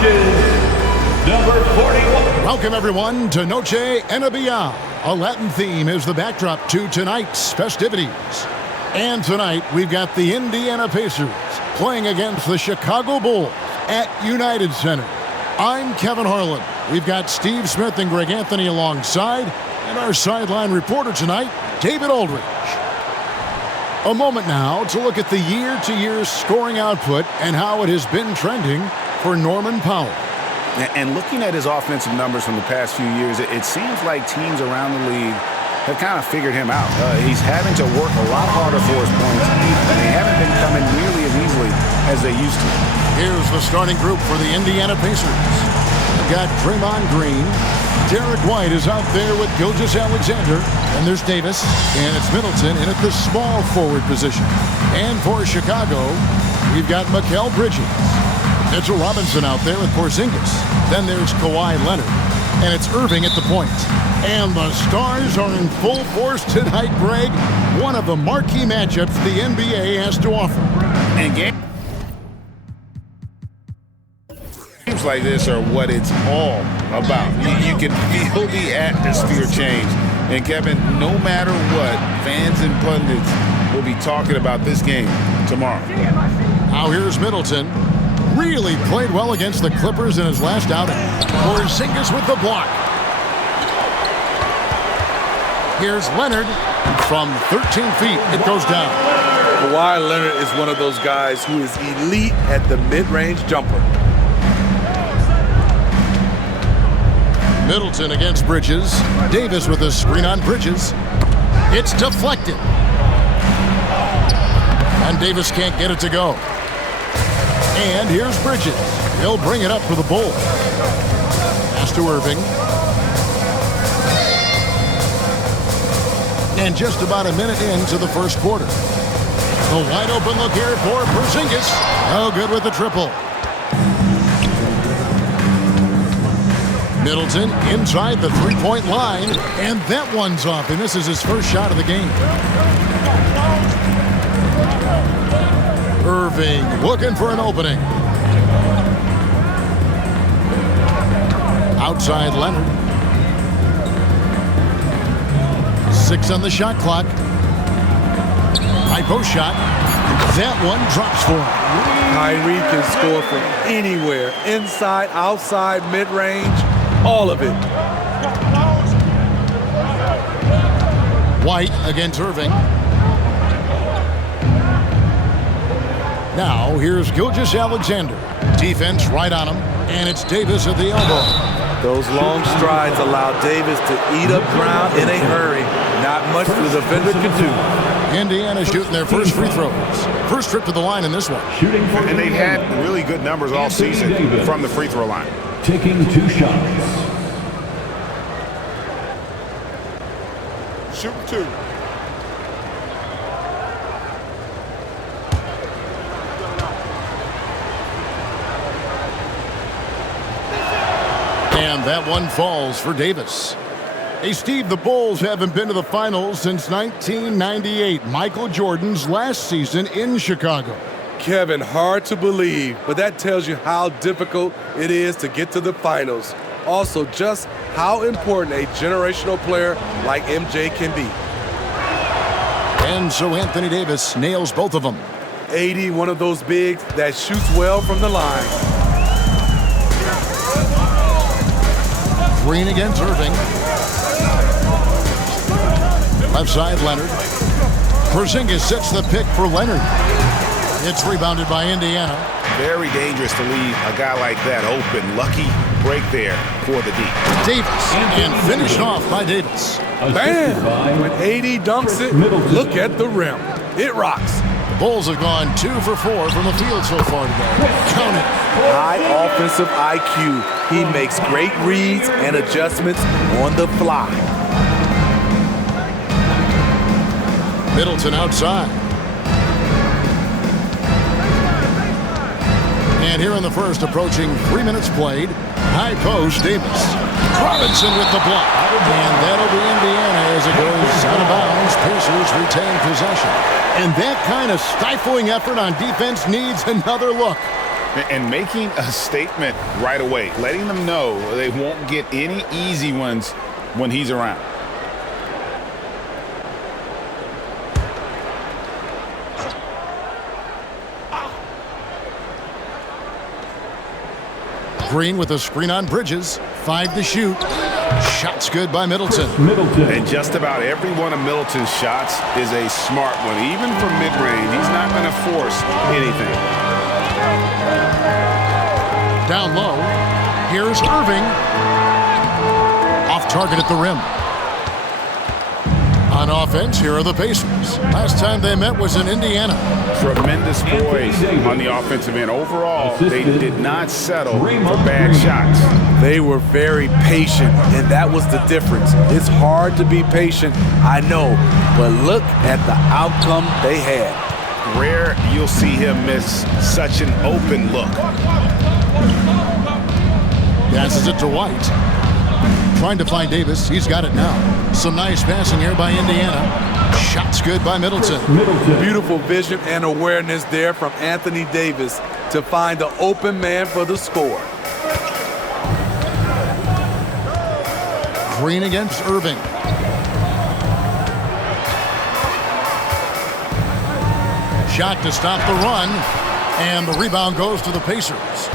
Bridges, number 41. Welcome, everyone, to Noche IGNBA. A Latin theme is the backdrop to tonight's festivities. And tonight, we've got the Indiana Pacers playing against the Chicago Bulls at United Center. I'm Kevin Harlan. We've got Steve Smith and Greg Anthony alongside, and our sideline reporter tonight, David Aldridge. A moment now to look at the year-to-year scoring output and how it has been trending for Norman Powell. And looking at his offensive numbers from the past few years, it seems like teams around the league have kind of figured him out. He's having to work a lot harder for his points, and they haven't been coming nearly as easily as they used to. Here's the starting group for the Indiana Pacers. We've got Draymond Green. Derek White is out there with Gilgeous-Alexander. And there's Davis. And it's Middleton in at the small forward position. And for Chicago, we've got Mikal Bridges. Mitchell Robinson out there with Porzingis. Then there's Kawhi Leonard. And it's Irving at the point. And the Stars are in full force tonight, Greg. One of the marquee matchups the NBA has to offer. And games like this are what it's all about. You can feel the atmosphere change. And Kevin, no matter what, fans and pundits will be talking about this game tomorrow. Now here's Middleton. Really played well against the Clippers in his last outing. Porzingis with the block. Here's Leonard from 13 feet. It goes down. Kawhi Leonard is one of those guys who is elite at the mid-range jumper. Middleton against Bridges. Davis with a screen on Bridges. It's deflected. And Davis can't get it to go. And here's Bridges. He'll bring it up for the Bulls. Pass to Irving. And just about a minute into the first quarter. The wide open look here for Porzingis. Oh, good with the triple. Middleton inside the three-point line, and that one's off, and this is his first shot of the game. Irving looking for an opening. Outside Leonard. 6 on the shot clock. High post shot. That one drops for him. Kyrie can score from anywhere. Inside, outside, mid-range. All of it. White against Irving. Now, here's Gilgeous-Alexander. Defense right on him, and it's Davis at the elbow. Those long strides allow Davis to eat up ground in a hurry. Not much the defender can do. Indiana shooting their first free throws. First trip to the line in this one. And they've had really good numbers all season from the free throw line. Taking 2 shots. Shoot 2. And that one falls for Davis. Hey, Steve, the Bulls haven't been to the finals since 1998, Michael Jordan's last season in Chicago. Kevin, hard to believe, but that tells you how difficult it is to get to the finals. Also, just how important a generational player like MJ can be. And so Anthony Davis nails both of them. 80, one of those bigs that shoots well from the line. Green against Irving. Left side, Leonard. Porzingis sets the pick for Leonard. It's rebounded by Indiana. Very dangerous to leave a guy like that open. Lucky break there for the D. Davis, and finished off by Davis. Bam! When 80 dunks it, look at the rim. It rocks. The Bulls have gone 2 for 4 from the field so far today. Count it. High offensive IQ. He makes great reads and adjustments on the fly. Middleton outside. And here in the first, approaching 3 minutes played, high post, Davis. Robinson with the block. And that'll be Indiana as it goes out of bounds. Pacers retain possession. And that kind of stifling effort on defense needs another look. And making a statement right away, letting them know they won't get any easy ones when he's around. Green with a screen on Bridges. 5 to shoot. Shot's good by Middleton. And just about every one of Middleton's shots is a smart one. Even from mid-range, he's not going to force anything. Down low. Here's Irving. Off target at the rim. On offense, here are the Pacers. Last time they met was in Indiana. Tremendous poise on the offensive end. Overall, they did not settle for bad shots. They were very patient, and that was the difference. It's hard to be patient, I know, but look at the outcome they had. Rare you'll see him miss such an open look. Passes it to White. Trying to find Davis. He's got it now. Some nice passing here by Indiana. Shot's good by Middleton. Beautiful vision and awareness there from Anthony Davis to find the open man for the score. Green against Irving. Shot to stop the run. And the rebound goes to the Pacers.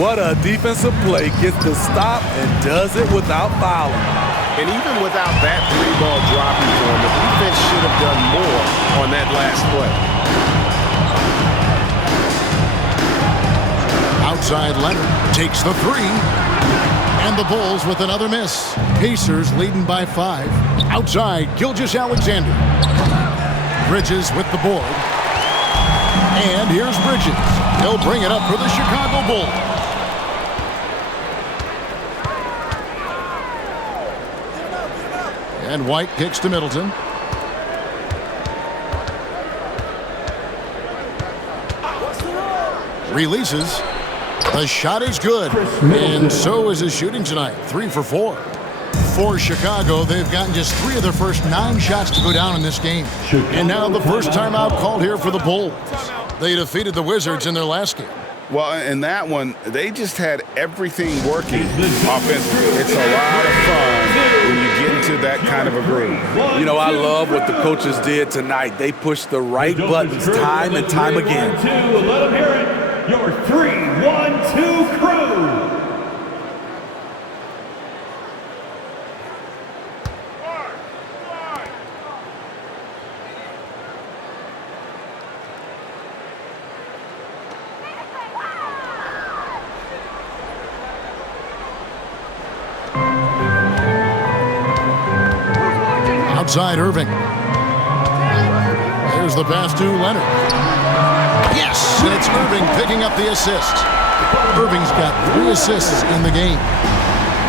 What a defensive play. Gets the stop and does it without fouling. And even without that three-ball dropping for him, the defense should have done more on that last play. Outside Leonard takes the 3. And the Bulls with another miss. Pacers leading by 5. Outside, Gilgeous-Alexander. Bridges with the board. And here's Bridges. He'll bring it up for the Chicago Bulls. And White kicks to Middleton. Releases. The shot is good. And so is his shooting tonight. 3 for 4. For Chicago, they've gotten just 3 of their first 9 shots to go down in this game. And now the first timeout called here for the Bulls. They defeated the Wizards in their last game. Well, in that one, they just had everything working offensively. It's a lot of fun when you get into that kind of a groove. You know, I love what the coaches did tonight. They pushed the right buttons time and time again. Let them hear it. Your 3-1-2 crew. Outside Irving. There's the pass to Leonard. Yes, and it's Irving picking up the assist. Irving's got 3 assists in the game.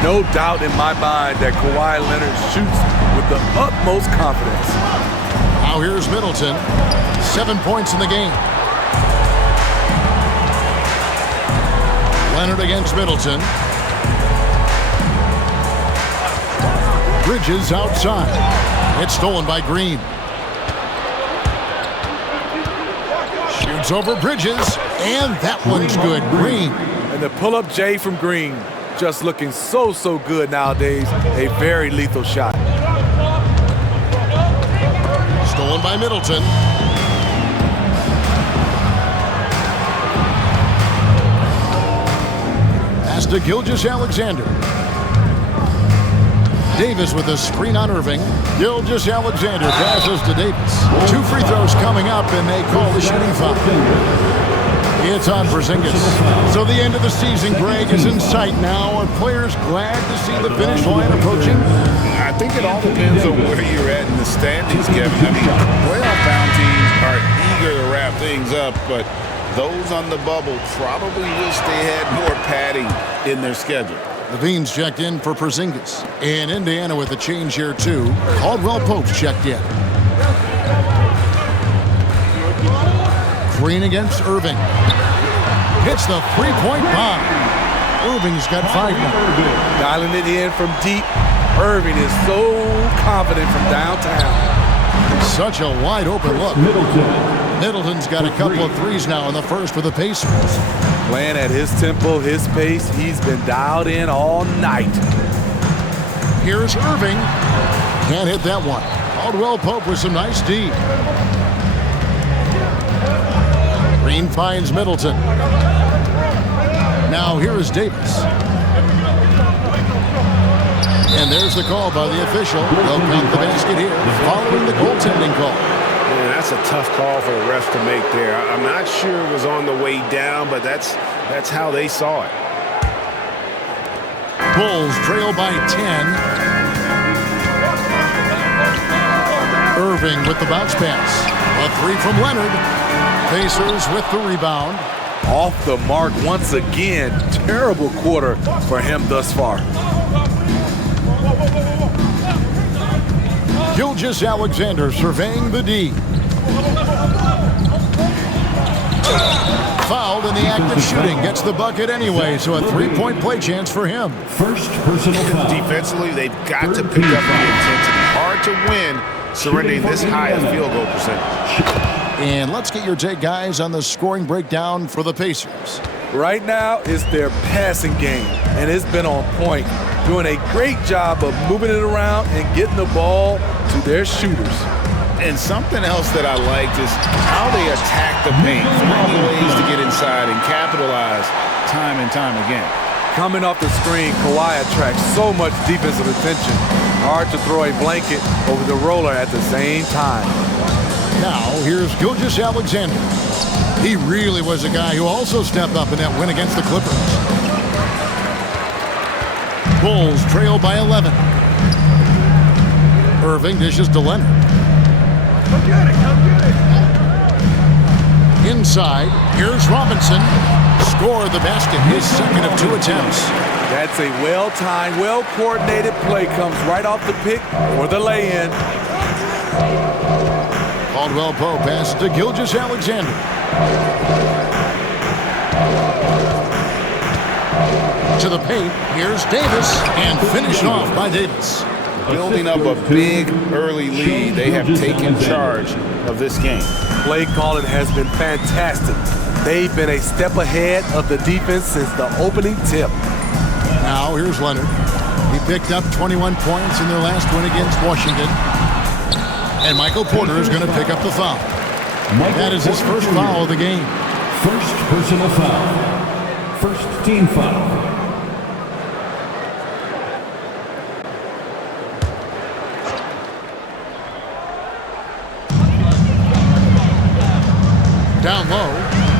No doubt in my mind that Kawhi Leonard shoots with the utmost confidence. Now here's Middleton. 7 points in the game. Leonard against Middleton. Bridges outside. It's stolen by Green. Shoots over Bridges, and that one's good. Green. And the pull-up J from Green, just looking so good nowadays. A very lethal shot. Stolen by Middleton. Pass to Gilgeous-Alexander. Davis with a screen on Irving. Gilgeous-Alexander passes to Davis. 2 free throws coming up, and they call the shooting foul. It's on Porzingis. So the end of the season, Greg, is in sight now. Are players glad to see the finish line approaching? I think it all depends on where you're at in the standings, Kevin. I mean, playoff-bound teams are eager to wrap things up, but those on the bubble probably wish they had more padding in their schedule. Levine's checked in for Porzingis. And Indiana with a change here, too. Caldwell Pope's checked in. Green against Irving. Hits the three-point bomb. Irving's got 5 now. Dialing it in from deep. Irving is so confident from downtown. Such a wide-open look. Middleton's got a couple of threes now in the first for the Pacers. Playing at his tempo, his pace. He's been dialed in all night. Here's Irving. Can't hit that one. Caldwell Pope with some nice D. Green finds Middleton. Now here is Davis. And there's the call by the official. They'll count the basket here following the goaltending call. Man, that's a tough call for the refs to make there. I'm not sure it was on the way down, but that's how they saw it. Bulls trail by 10. Irving with the bounce pass. A three from Leonard. Pacers with the rebound. Off the mark once again. Terrible quarter for him thus far. Gilgeous-Alexander surveying the D. Fouled in the act of shooting. Gets the bucket anyway, so a three-point play chance for him. First personal foul. Defensively, they've got to pick up the intensity. Hard to win surrendering this high a field goal percentage. And let's get your take, guys, on the scoring breakdown for the Pacers. Right now, it's their passing game, and it's been on point. Doing a great job of moving it around and getting the ball to their shooters. And something else that I liked is how they attack the paint, finding ways to get inside and capitalize time and time again. Coming off the screen, Kawhi attracts so much defensive attention. Hard to throw a blanket over the roller at the same time. Now, here's Gilgeous-Alexander. He really was a guy who also stepped up in that win against the Clippers. Bulls trail by 11. Irving dishes to Leonard. Inside, here's Robinson. Score the basket, his second of 2 attempts. That's a well-timed, well-coordinated play. Comes right off the pick for the lay-in. Caldwell Pope passes to Gilgeous-Alexander. To the paint, here's Davis, and finished off by Davis. Building up a big early lead, they have taken charge of this game. Play calling has been fantastic. They've been a step ahead of the defense since the opening tip. Now here's Leonard. He picked up 21 points in their last win against Washington. And Michael Porter is going to pick up the foul. That is his first foul of the game. First personal foul. First team foul. Down low,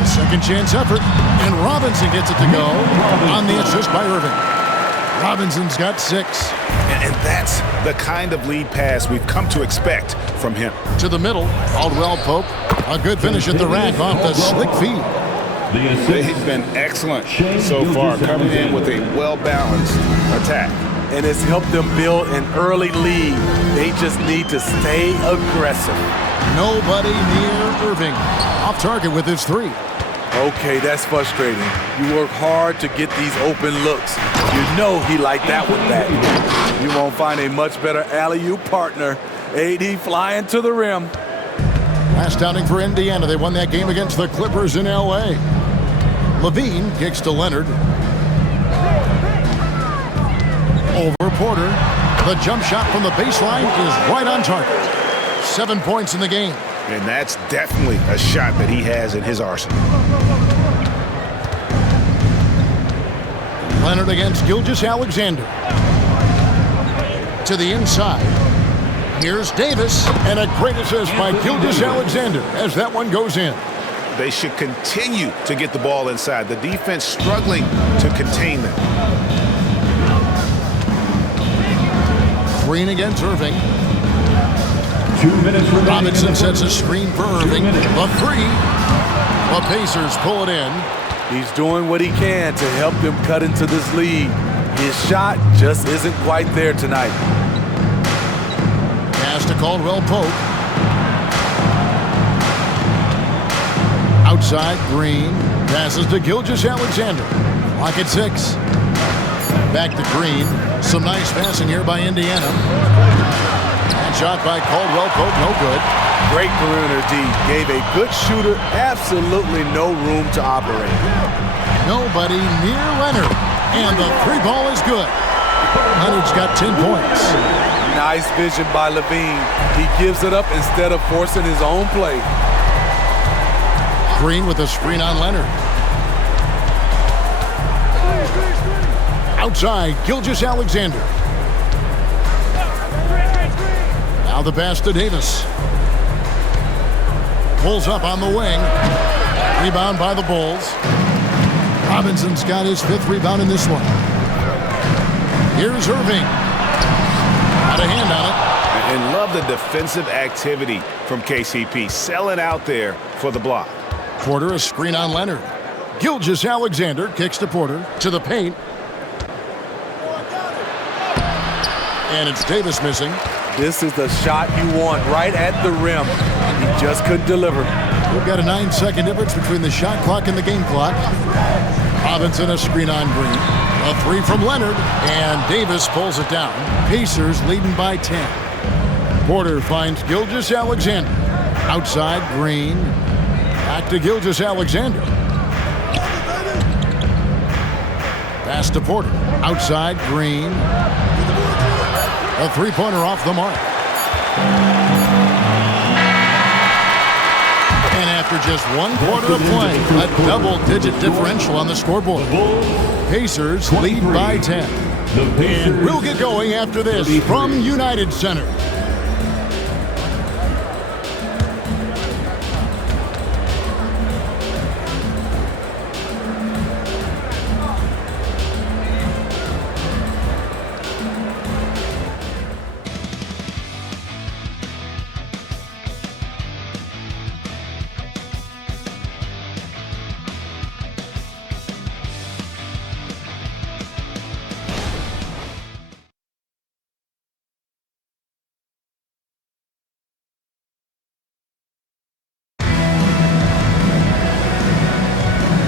second chance effort, and Robinson gets it to go on the assist by Irving. Robinson's got 6. And that's the kind of lead pass we've come to expect from him. To the middle, Caldwell Pope. A good finish at the rack off the slick feed. They've been excellent so far, coming in with a well-balanced attack. And it's helped them build an early lead. They just need to stay aggressive. Nobody near Irving. Off target with his 3. Okay, that's frustrating. You work hard to get these open looks. You know he liked that one back. You won't find a much better alley-oop partner. AD flying to the rim. Last outing for Indiana. They won that game against the Clippers in L.A. Levine kicks to Leonard. Over Porter. The jump shot from the baseline is right on target. 7 points in the game. And that's definitely a shot that he has in his arsenal. Leonard against Gilgeous-Alexander. To the inside. Here's Davis, and a great assist by Gilgeous-Alexander as that one goes in. They should continue to get the ball inside. The defense struggling to contain them. Green against Irving. 2 minutes remaining. Robinson sets a screen for Irving. The 3. The Pacers pull it in. He's doing what he can to help them cut into this lead. His shot just isn't quite there tonight. Pass to Caldwell Pope. Outside, Green. Passes to Gilgeous-Alexander. Clock at 6. Back to Green. Some nice passing here by Indiana. And shot by Caldwell Pope, no good. Great perimeter D. Gave a good shooter absolutely no room to operate. Nobody near Leonard. And the three ball is good. Leonard's got 10 points. Nice vision by Levine. He gives it up instead of forcing his own play. Green with a screen on Leonard. Outside, Gilgeous-Alexander. Now the pass to Davis. Pulls up on the wing. Rebound by the Bulls. Robinson's got his 5th rebound in this one. Here's Irving. Got a hand on it. And love the defensive activity from KCP. Selling out there for the block. Porter, a screen on Leonard. Gilgeous-Alexander kicks to Porter to the paint. And it's Davis missing. This is the shot you want right at the rim. He just couldn't deliver. We've got a 9-second difference between the shot clock and the game clock. Robinson, a screen on Green. A 3 from Leonard, and Davis pulls it down. Pacers leading by 10. Porter finds Gilgeous-Alexander. Outside, Green. Back to Gilgeous-Alexander. Pass to Porter. Outside, Green. A three-pointer off the mark. And after just 1 quarter of play, a double-digit differential on the scoreboard. Pacers lead by 10. And we'll get going after this from United Center.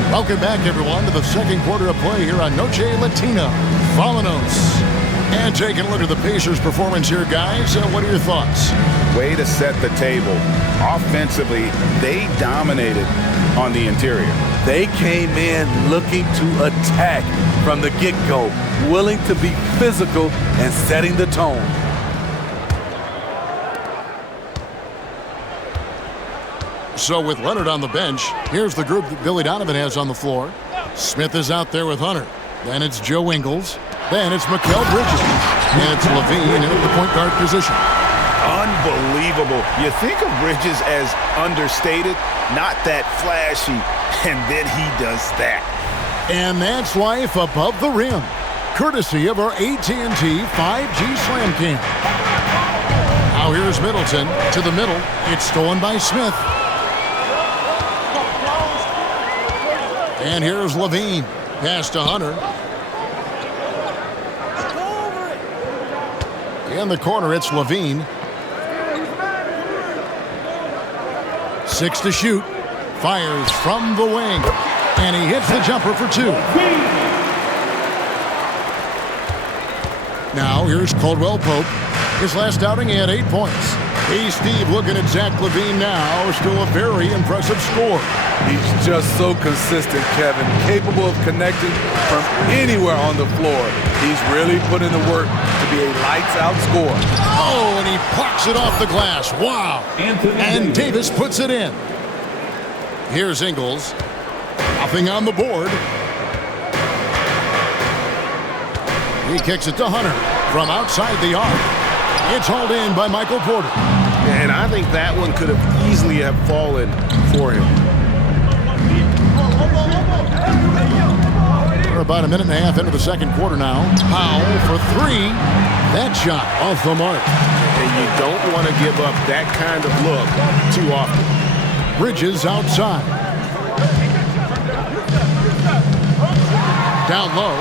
Welcome back, everyone, to the second quarter of play here on Noche Latina. Vámonos. And taking a look at the Pacers' performance here, guys. What are your thoughts? Way to set the table. Offensively, they dominated on the interior. They came in looking to attack from the get-go, willing to be physical and setting the tone. So with Leonard on the bench, here's the group that Billy Donovan has on the floor. Smith is out there with Hunter. Then it's Joe Ingles. Then it's Mikal Bridges. And it's Levine in at the point guard position. Unbelievable. You think of Bridges as understated, not that flashy, and then he does that. And that's life above the rim, courtesy of our AT&T 5G Slam Cam. Now here's Middleton to the middle. It's stolen by Smith. And here's Levine. Pass to Hunter. In the corner, it's Levine. 6 to shoot. Fires from the wing. And he hits the jumper for 2. Now, here's Caldwell Pope. His last outing, he had 8 points. Hey, Steve, looking at Zach Levine now. Still a very impressive score. He's just so consistent, Kevin. Capable of connecting from anywhere on the floor. He's really put in the work to be a lights-out scorer. Oh, and he plucks it off the glass. Wow. And Davis puts it in. Here's Ingles. Nothing on the board. He kicks it to Hunter from outside the arc. It's hauled in by Michael Porter. And I think that one could have easily have fallen for him. We're about a minute and a half into the second quarter now. Powell for 3. That shot off the mark. And you don't want to give up that kind of look too often. Bridges outside. Down low.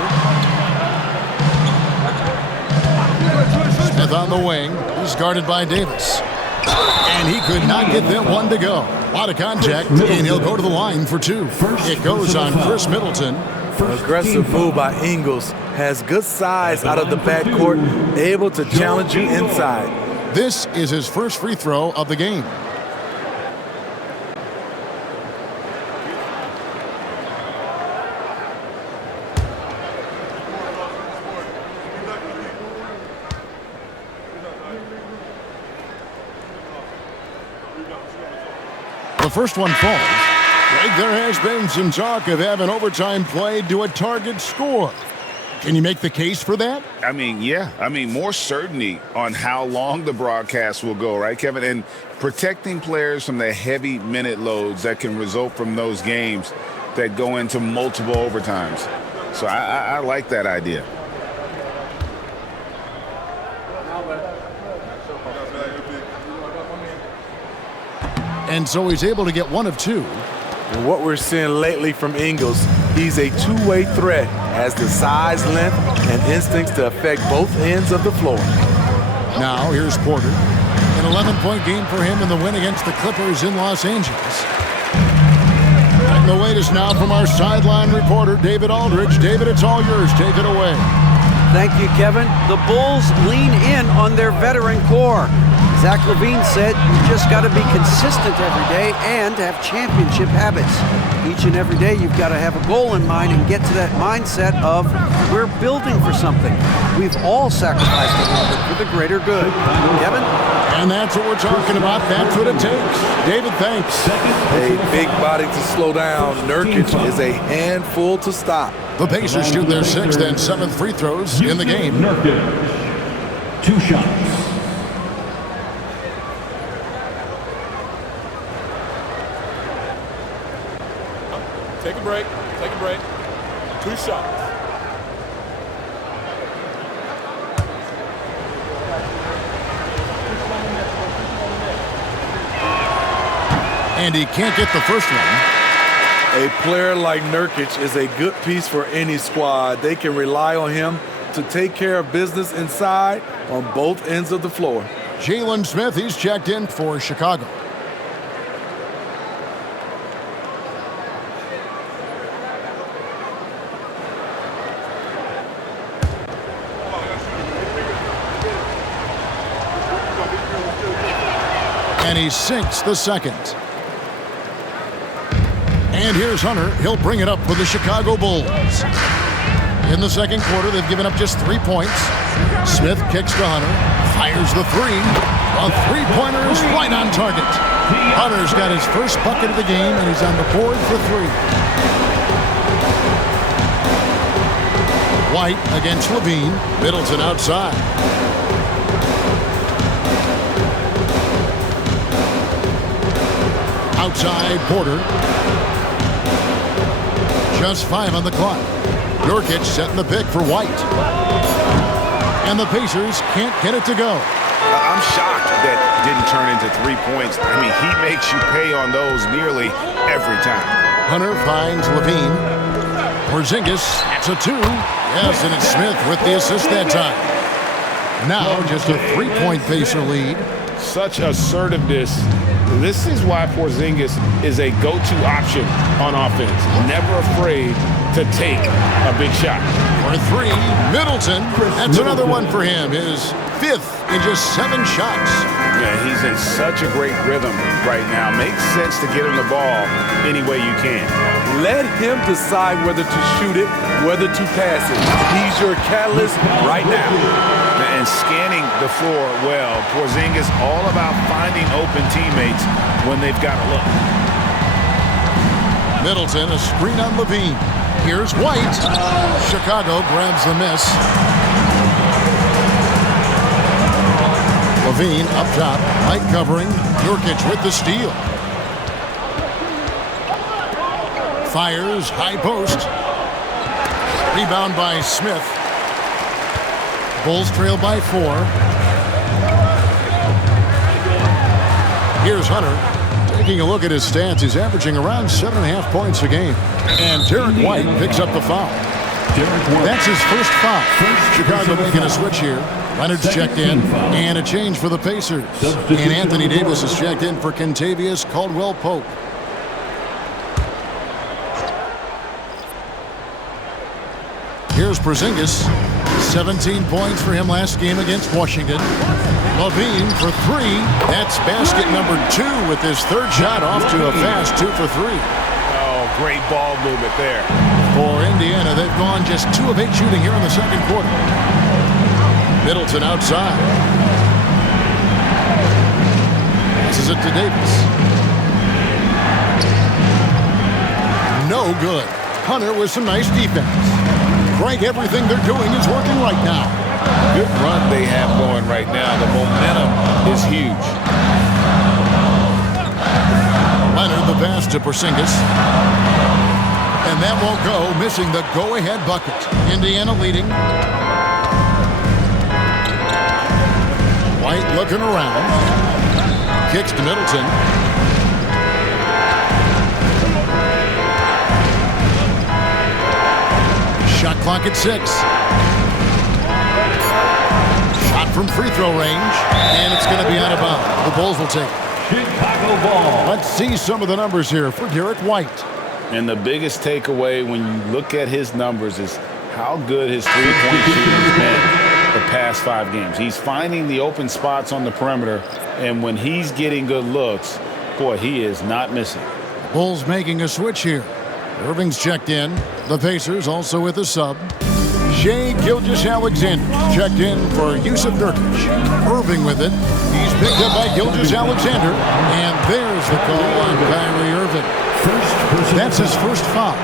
Smith on the wing. He's guarded by Davis. And he could not get that one to go. A lot of contact, and he'll go to the line for 2. It goes on Chris Middleton. Aggressive move by Ingles. Has good size out of the backcourt, able to challenge you inside. This is his first free throw of the game. The first one falls. Greg, there has been some talk of having overtime played to a target score. Can you make the case for that? I mean, yeah. I mean, more certainty on how long the broadcast will go, right, Kevin? And protecting players from the heavy minute loads that can result from those games that go into multiple overtimes. So I like that idea. And so he's able to get one of two. And what we're seeing lately from Ingles, he's a two-way threat, has the size, length, and instincts to affect both ends of the floor. Now here's Porter. An 11-point game for him in the win against the Clippers in Los Angeles. And the latest now from our sideline reporter, David Aldridge. David, it's all yours. Take it away. Thank you, Kevin. The Bulls lean in on their veteran core. Zach LaVine said you just got to be consistent every day and have championship habits. Each and every day you've got to have a goal in mind and get to that mindset of we're building for something. We've all sacrificed a little bit for the greater good. Kevin? And that's what we're talking about. That's what it takes. David, thanks. A big body to slow down. Nurkic is a handful to stop. The Pacers shoot their 6th and 7th free throws in the game. Nurkic. 2 shots. Take a break. Take a break. 2 shots. And he can't get the first one. A player like Nurkic is a good piece for any squad. They can rely on him to take care of business inside on both ends of the floor. Jalen Smith, he's checked in for Chicago. And he sinks the second. And here's Hunter. He'll bring it up for the Chicago Bulls. In the second quarter, they've given up just 3 points. Smith kicks to Hunter, fires the three. A three-pointer is right on target. Hunter's got his first bucket of the game, and he's on the board for 3. White against LaVine. Middleton outside. Outside, Porter. Just 5 on the clock. Nurkic setting the pick for White. And the Pacers can't get it to go. I'm shocked that didn't turn into 3 points. I mean, he makes you pay on those nearly every time. Hunter finds LaVine. Porzingis, that's a 2. Yes, and it's Smith with the assist that time. Now just a 3-point Pacer lead. Such assertiveness. This is why Porzingis is a go-to option on offense. Never afraid to take a big shot. For 3, Middleton. That's another one for him. His 5th in just 7 shots. Yeah, he's in such a great rhythm right now. Makes sense to get him the ball any way you can. Let him decide whether to shoot it, whether to pass it. He's your catalyst right now. And scanning the floor well. Porzingis all about finding open teammates when they've got a look. Middleton, a screen on LaVine. Here's White. Chicago grabs the miss. LaVine up top, light covering. Nurkic with the steal. Fires, high post. Rebound by Smith. Bulls trail by 4. Here's Hunter. Taking a look at his stats, he's averaging around 7.5 points a game. And Derek White picks up the foul. That's his first foul. Chicago making a switch here. Leonard's checked in, and a change for the Pacers. And Anthony Davis is checked in for Kentavious Caldwell-Pope. Here's Porzingis. 17 points for him last game against Washington. LaVine for 3. That's basket number 2 with his 3rd shot off to a fast 2 for 3. Oh, great ball movement there. For Indiana, they've gone just 2 of 8 shooting here in the second quarter. Middleton outside. Passes it to Davis. no good. Hunter with some nice defense. Greg, everything they're doing is working right now. Good run they have going right now. The momentum is huge. Leonard the pass to Porzingis. And that won't go, missing the go-ahead bucket. Indiana leading. White looking around. Kicks to Middleton. Shot clock at 6. Shot from free throw range. And it's going to be out of bounds. The Bulls will take it. Chicago ball. Let's see some of the numbers here for Derek White. And the biggest takeaway when you look at his numbers is how good his three-point shooting has been the past 5 games. He's finding the open spots on the perimeter, and when he's getting good looks, boy, he is not missing. Bulls making a switch here. Irving's checked in. The Pacers also with a sub. Shai Gilgeous-Alexander checked in for Yusuf Nurkic. Irving with it. He's picked up by Gilgeous-Alexander. And there's the call on Kyrie Irving. That's his first foul.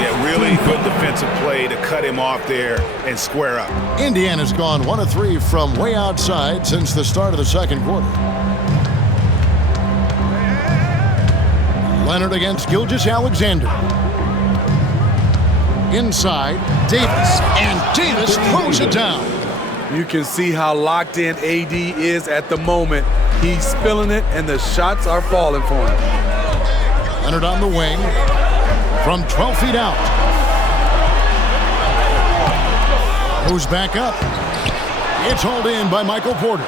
Yeah, really good defensive play to cut him off there and square up. Indiana's gone 1 of 3 from way outside since the start of the second quarter. Leonard against Gilgeous-Alexander. Inside, Davis. And Davis throws it down. You can see how locked in AD is at the moment. He's feeling it, and the shots are falling for him. Leonard on the wing from 12 feet out. Goes back up. It's hauled in by Michael Porter.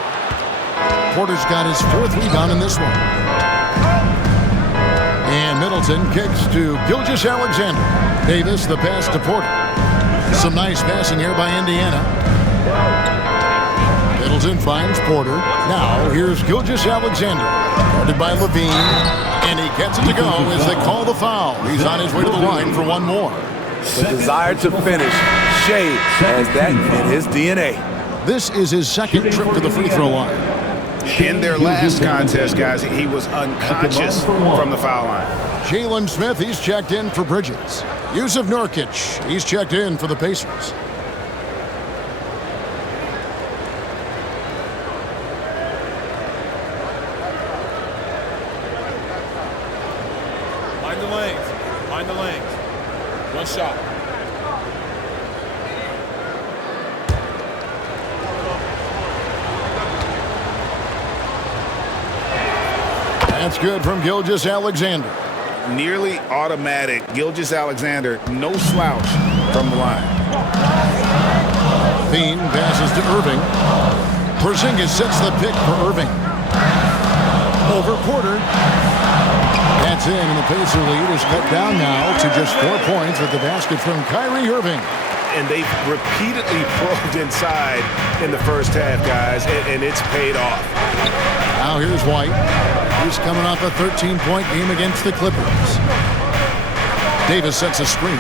Porter's got his 4th rebound in this one. And Middleton kicks to Gilgeous-Alexander. Davis, the pass to Porter. Some nice passing here by Indiana. Middleton finds Porter. Now here's Gilgeous-Alexander. Guarded by Levine. And he gets it to go as they call the foul. He's on his way to the line for one more. The desire to finish. Shai has that in his DNA. This is his second trip to the free throw line. In their last contest, guys, he was unconscious from the foul line. Jalen Smith, he's checked in for Bridges. Yusuf Nurkic, he's checked in for the Pacers. Mind the lanes. Mind the lanes. One shot. That's good from Gilgeous-Alexander. Nearly automatic. Gilgeous-Alexander, no slouch from the line. Bean passes to Irving. Porzingis sets the pick for Irving. Over Porter. That's in, and the Pacer lead is cut down now to just 4 points with the basket from Kyrie Irving. And they've repeatedly probed inside in the first half, guys, and it's paid off. Now here's White. He's coming off a 13-point game against the Clippers. Davis sets a screen.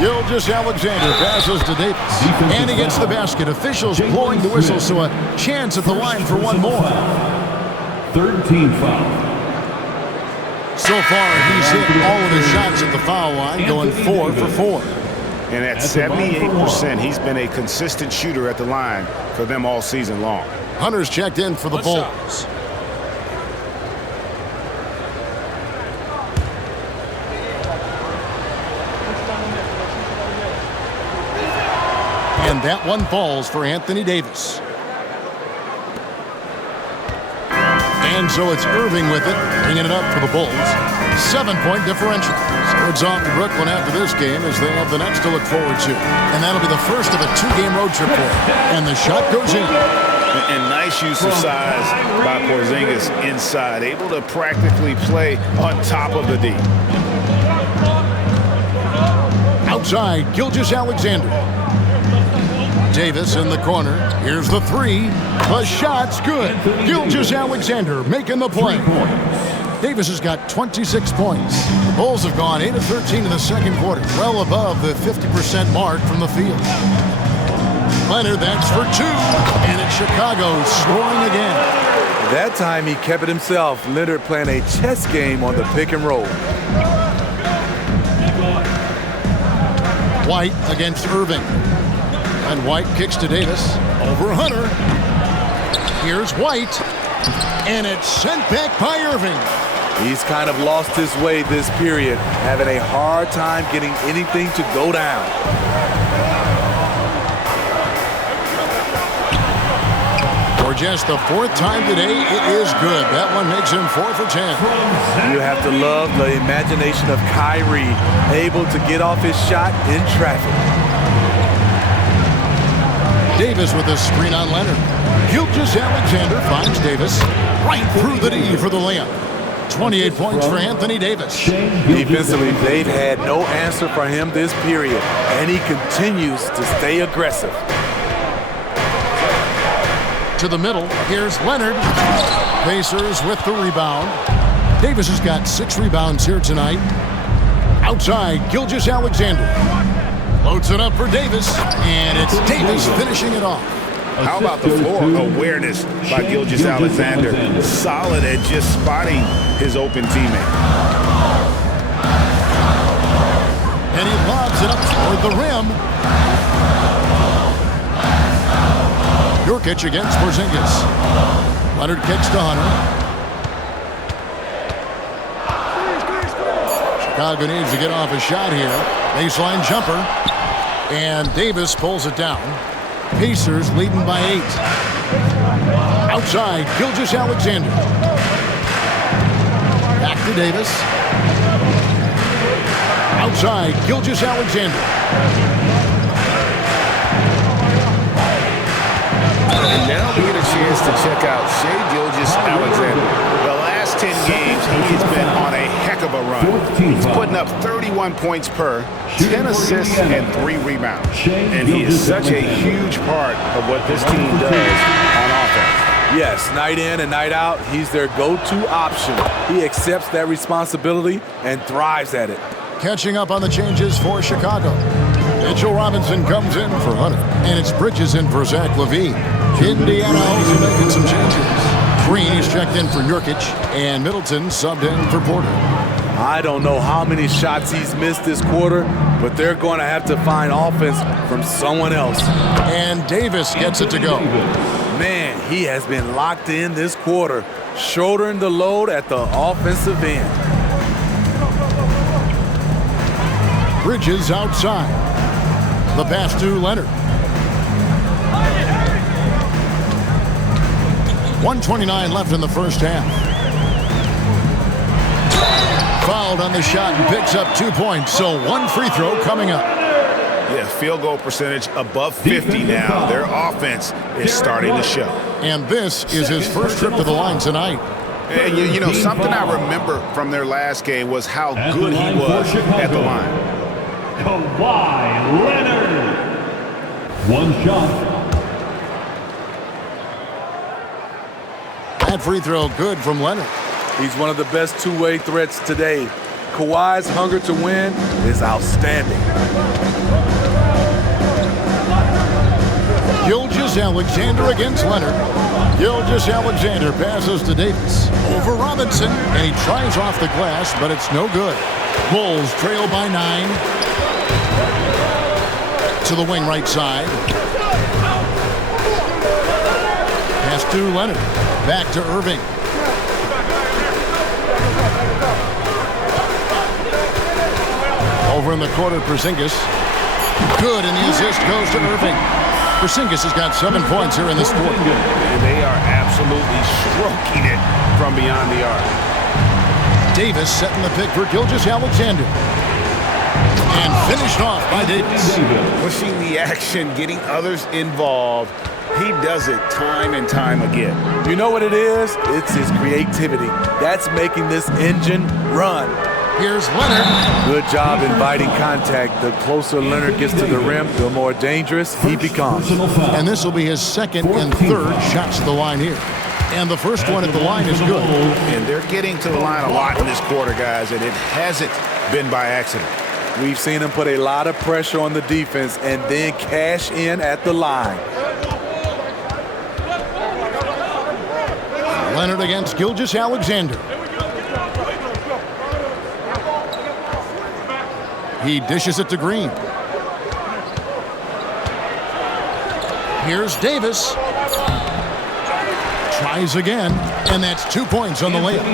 Gilgeous-Alexander passes to Davis. And he gets the basket. Officials blowing the whistle, so a chance at the line for one more. 3rd team foul. So far, he's hit all of his shots at the foul line, going 4 for 4. And at 78%, he's been a consistent shooter at the line for them all season long. Hunter's checked in for the Bulls. And that one falls for Anthony Davis. And so it's Irving with it, bringing it up for the Bulls. 7-point differential. So it's off to Brooklyn after this game as they have the Nets to look forward to. And that'll be the first of a 2-game road trip for them. And the shot goes in. And nice use of size by Porzingis inside, able to practically play on top of the D. Outside, Gilgeous-Alexander. Davis in the corner. Here's the 3. The shot's good. Gilgeous-Alexander making the play. Davis has got 26 points. The Bulls have gone 8 of 13 in the second quarter, well above the 50% mark from the field. Leonard, that's for 2. And it's Chicago scoring again. That time he kept it himself. Leonard playing a chess game on the pick and roll. White against Irving. And White kicks to Davis. Over Hunter. Here's White. And it's sent back by Irving. He's kind of lost his way this period, having a hard time getting anything to go down. For just the 4th time today, it is good. That one makes him 4 for 10. You have to love the imagination of Kyrie, able to get off his shot in traffic. Davis with a screen on Leonard. Gilgeous-Alexander finds Davis right through the D for the layup. 28 points for Anthony Davis. Defensively, they've had no answer for him this period, and he continues to stay aggressive. To the middle, here's Leonard. Pacers with the rebound. Davis has got 6 rebounds here tonight. Outside, Gilgeous-Alexander. Loads it up for Davis, and it's Davis finishing it off. How about the floor awareness by Gilgeous-Alexander? Solid at just spotting his open teammate. And he lobs it up toward the rim. Nurkic against Porzingis. Leonard kicks to Hunter. Chicago needs to get off a shot here. Baseline jumper. And Davis pulls it down. Pacers leading by 8. Outside, Gilgeous-Alexander. Back to Davis. Outside, Gilgeous-Alexander. And now we get a chance to check out Shai Gilgeous-Alexander. The last 10 games, he has been on a heck of a run. He's putting up 31 points per, 10 assists, and 3 rebounds. And he is such a huge part of what this team does on offense. Yes, night in and night out, he's their go-to option. He accepts that responsibility and thrives at it. Catching up on the changes for Chicago. Mitchell Robinson comes in for Hunter, and it's Bridges in for Zach LaVine. Indiana also making some changes. Green is checked in for Nurkic, and Middleton subbed in for Porter. I don't know how many shots he's missed this quarter, but they're going to have to find offense from someone else. And Davis gets it to go. Man, he has been locked in this quarter, shouldering the load at the offensive end. Bridges outside. The pass to Leonard. 1:29 left in the first half. Fouled on the shot and picks up 2 points, so 1 free throw coming up. Yeah, field goal percentage above 50 now. Their offense is starting to show. And this is his first trip to the line tonight. And you know, something I remember from their last game was how good he was at the line. Kawhi Leonard. 1 shot. That free throw good from Leonard. He's one of the best two-way threats today. Kawhi's hunger to win is outstanding. Gilgeous-Alexander against Leonard. Gilgeous-Alexander passes to Davis. Over Robinson, and he tries off the glass, but it's no good. Bulls trail by 9. To the wing right side. Pass to Leonard. Back to Irving. Over in the corner, Porzingis. Good, and the assist goes to Irving. Porzingis has got 7 points here in this quarter. And they are absolutely stroking it from beyond the arc. Davis setting the pick for Gilgeous-Alexander. And finished off by Davis. Pushing the action, getting others involved. He does it time and time again. You know what it is? It's his creativity. That's making this engine run. Here's Leonard. Good job inviting contact. The closer Leonard gets to the rim, the more dangerous he becomes. And this will be his 2nd and 3rd shots at the line here. And the first one at the line is good. And they're getting to the line a lot in this quarter, guys, and it hasn't been by accident. We've seen him put a lot of pressure on the defense and then cash in at the line. Leonard against Gilgeous-Alexander. He dishes it to Green. Here's Davis. Tries again, and that's 2 points on the layup.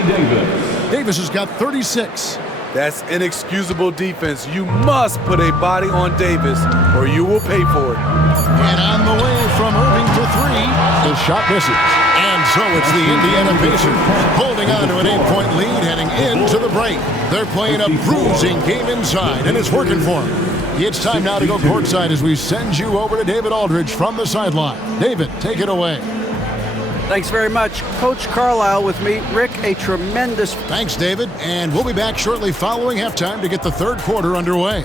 Davis has got 36. That's inexcusable defense. You must put a body on Davis or you will pay for it. And on the way from Irving for three, the shot misses. And so it's the Indiana Pacers holding on to an 8-point lead heading into the break. They're playing a bruising game inside, and it's working for them. It's time now to go courtside as we send you over to David Aldridge from the sideline. David, take it away. Thanks very much. Coach Carlisle with me. Rick, a tremendous... Thanks, David. And we'll be back shortly following halftime to get the third quarter underway.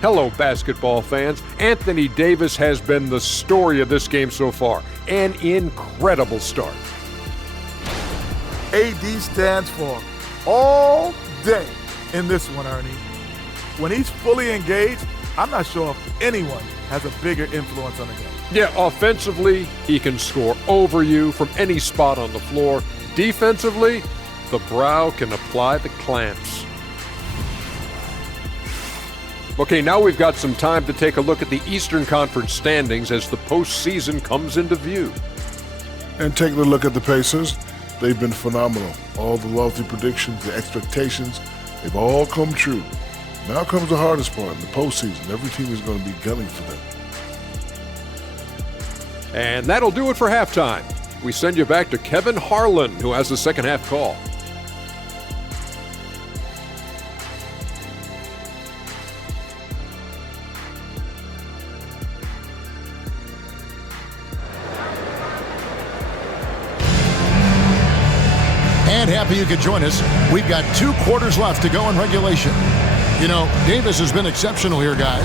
Hello, basketball fans. Anthony Davis has been the story of this game so far. An incredible start. AD stands for all day in this one, Ernie. When he's fully engaged, I'm not sure if anyone has a bigger influence on the game. Yeah, offensively, he can score over you from any spot on the floor. Defensively, the brow can apply the clamps. Okay, now we've got some time to take a look at the Eastern Conference standings as the postseason comes into view. And taking a look at the Pacers, they've been phenomenal. All the lofty predictions, the expectations, they've all come true. Now comes the hardest part in the postseason. Every team is going to be gunning for them. And that'll do it for halftime. We send you back to Kevin Harlan, who has the second half call. And happy you could join us. We've got 2 quarters left to go in regulation. You know, Davis has been exceptional here, guys.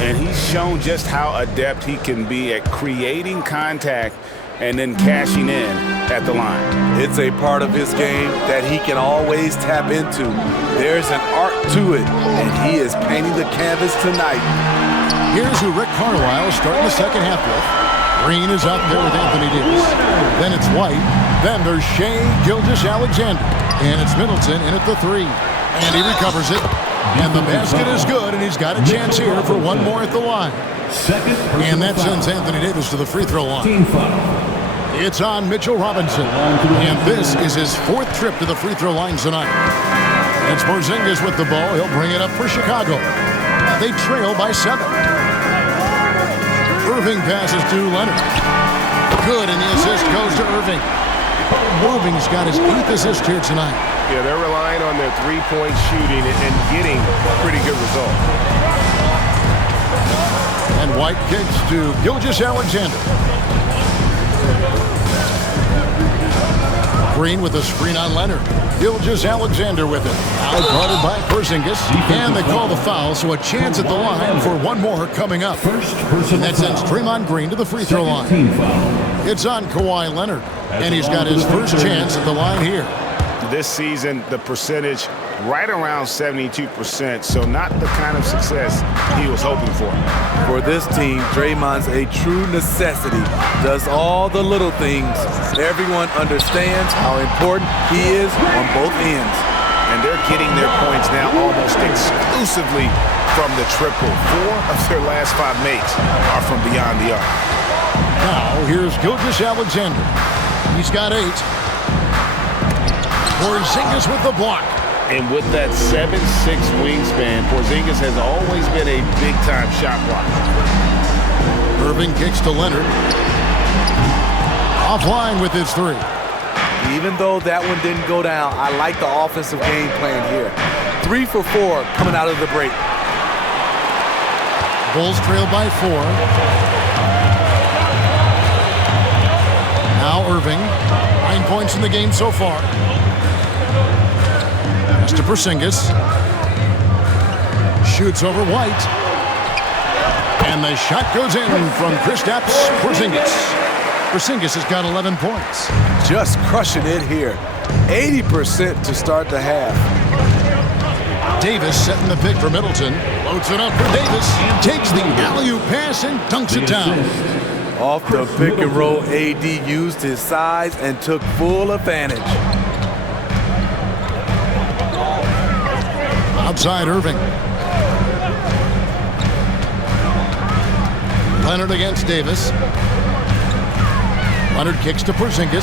And he's shown just how adept he can be at creating contact and then cashing in at the line. It's a part of his game that he can always tap into. There's an art to it, and he is painting the canvas tonight. Here's who Rick Carlisle is starting the second half with. Green is out there with Anthony Davis. Then it's White. Then there's Shea Gilgeous-Alexander. And it's Middleton in at the 3. And he recovers it. And the basket is good, and he's got a chance here for one more at the line. And that sends Anthony Davis to the free throw line. It's on Mitchell Robinson. And this is his 4th trip to the free throw line tonight. It's Porzingis with the ball. He'll bring it up for Chicago. They trail by 7. Irving passes to Leonard. Good, and the assist goes to Irving. Irving's got his 8th assist here tonight. Yeah, they're relying on their three-point shooting and getting a pretty good result. And White kicks to Gilgeous-Alexander. Green with a screen on Leonard. Gilgeous-Alexander with it. Out guarded by Porzingis. And they call the foul, so a chance at the line for one more coming up. And that sends Draymond Green to the free throw line. It's on Kawhi Leonard. And he's got his first chance at the line here. This season, the percentage right around 72%, so not the kind of success he was hoping for. For this team, Draymond's a true necessity. Does all the little things. Everyone understands how important he is on both ends. And they're getting their points now almost exclusively from the triple. 4 of their last 5 makes are from beyond the arc. Now, here's Gilgeous-Alexander. He's got 8. Porzingis with the block. And with that 7'6" wingspan, Porzingis has always been a big-time shot blocker. Irving kicks to Leonard. Offline with his 3. Even though that one didn't go down, I like the offensive game plan here. 3 for 4 coming out of the break. Bulls trail by 4. Now Irving. 9 points in the game so far. Pass to Porzingis. Shoots over White. And the shot goes in from Kristaps Porzingis. Porzingis has got 11 points. Just crushing it here. 80% to start the half. Davis setting the pick for Middleton. Loads it up for Davis. Takes the alley-oop pass and dunks it down. Off the pick and roll, AD used his size and took full advantage. Outside Irving. Leonard against Davis. Leonard kicks to Porzingis.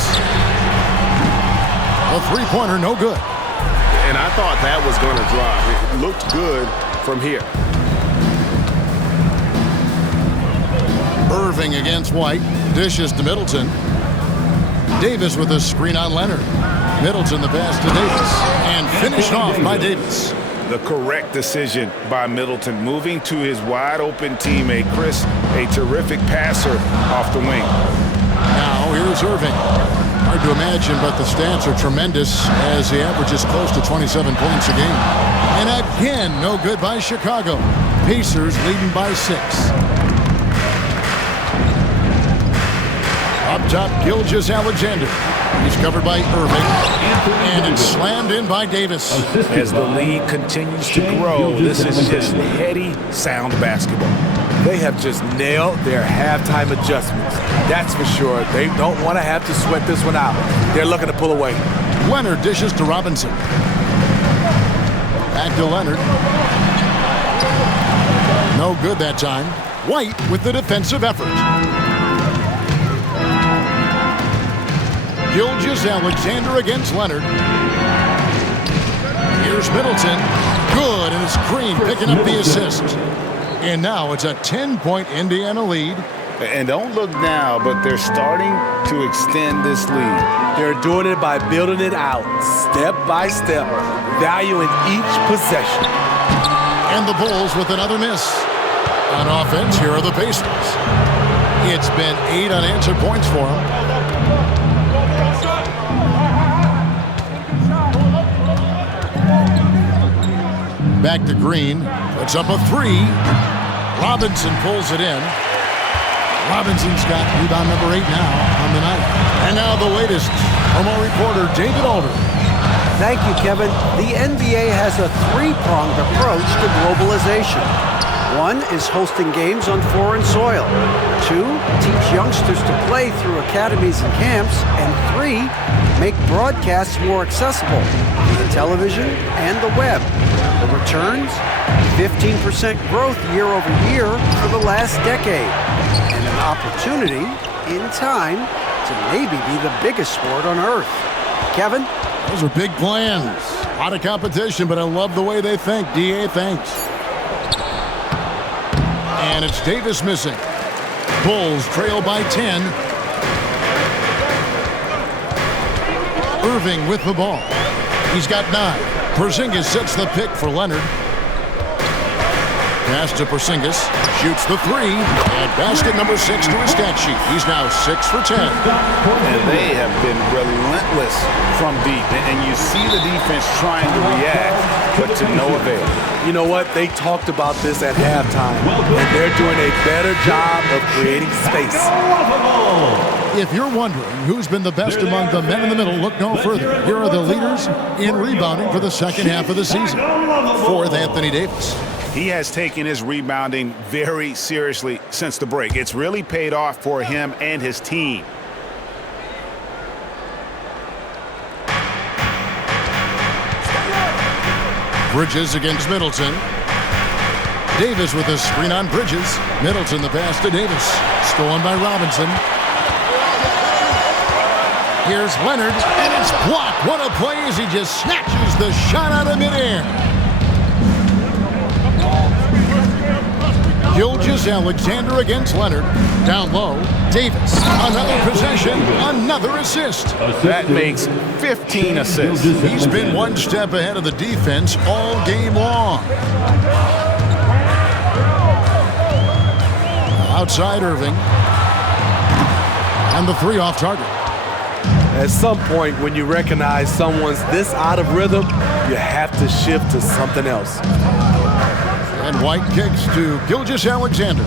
A three-pointer, no good. And I thought that was going to drop. It looked good from here. Irving against White. Dishes to Middleton. Davis with a screen on Leonard. Middleton the pass to Davis. And finished off by Davis. The correct decision by Middleton, moving to his wide-open teammate, Chris, a terrific passer off the wing. Now here's Irving. Hard to imagine, but the stats are tremendous as he averages close to 27 points a game. And again, no good by Chicago. Pacers leading by 6. Up top, Gilgeous-Alexander. He's covered by Irving. And it's slammed in by Davis. As the lead continues to grow, this is just heady, sound basketball. They have just nailed their halftime adjustments. That's for sure. They don't want to have to sweat this one out. They're looking to pull away. Leonard dishes to Robinson. Back to Leonard. No good that time. White with the defensive effort. Gilgeous-Alexander against Leonard. Here's Middleton. Good, and it's Green picking up the assist. And now it's a 10-point Indiana lead. And don't look now, but they're starting to extend this lead. They're doing it by building it out, step by step, valuing each possession. And the Bulls with another miss. On offense, here are the Pacers. It's been 8 unanswered points for them. Back to Green. Puts up a 3. Robinson pulls it in. Robinson's got rebound number 8 now on the night. And now the latest. Homo reporter David Alder. Thank you, Kevin. The NBA has a 3-pronged approach to globalization. 1 is hosting games on foreign soil. 2, teach youngsters to play through academies and camps. And 3, make broadcasts more accessible via television and the web. The returns, 15% growth year over year for the last decade. And an opportunity, in time, to maybe be the biggest sport on earth. Kevin? Those are big plans. A lot of competition, but I love the way they think. DA, thanks. And it's Davis missing. Bulls trail by 10. Irving with the ball. He's got 9. Porzingis sets the pick for Leonard. Pass to Porzingis. Shoots the 3. And basket number 6 to his stat sheet. He's now 6 for 10. And they have been relentless from deep. And you see the defense trying to react, but to no avail. You know what? They talked about this at halftime, and they're doing a better job of creating space. If you're wondering who's been the best among the men in the middle, look no further. Here are the leaders in rebounding for the second half of the season. 4th, Anthony Davis. He has taken his rebounding very seriously since the break. It's really paid off for him and his team. Bridges against Middleton. Davis with a screen on Bridges. Middleton the pass to Davis. Stolen by Robinson. Here's Leonard, and it's blocked. What a play as he just snatches the shot out of midair. Gilgeous-Alexander against Leonard. Down low, Davis. Another possession, another assist. That makes 15 assists. He's been one step ahead of the defense all game long. Outside Irving. And the 3 off target. At some point, when you recognize someone's this out of rhythm, you have to shift to something else. And White kicks to Gilgeous-Alexander.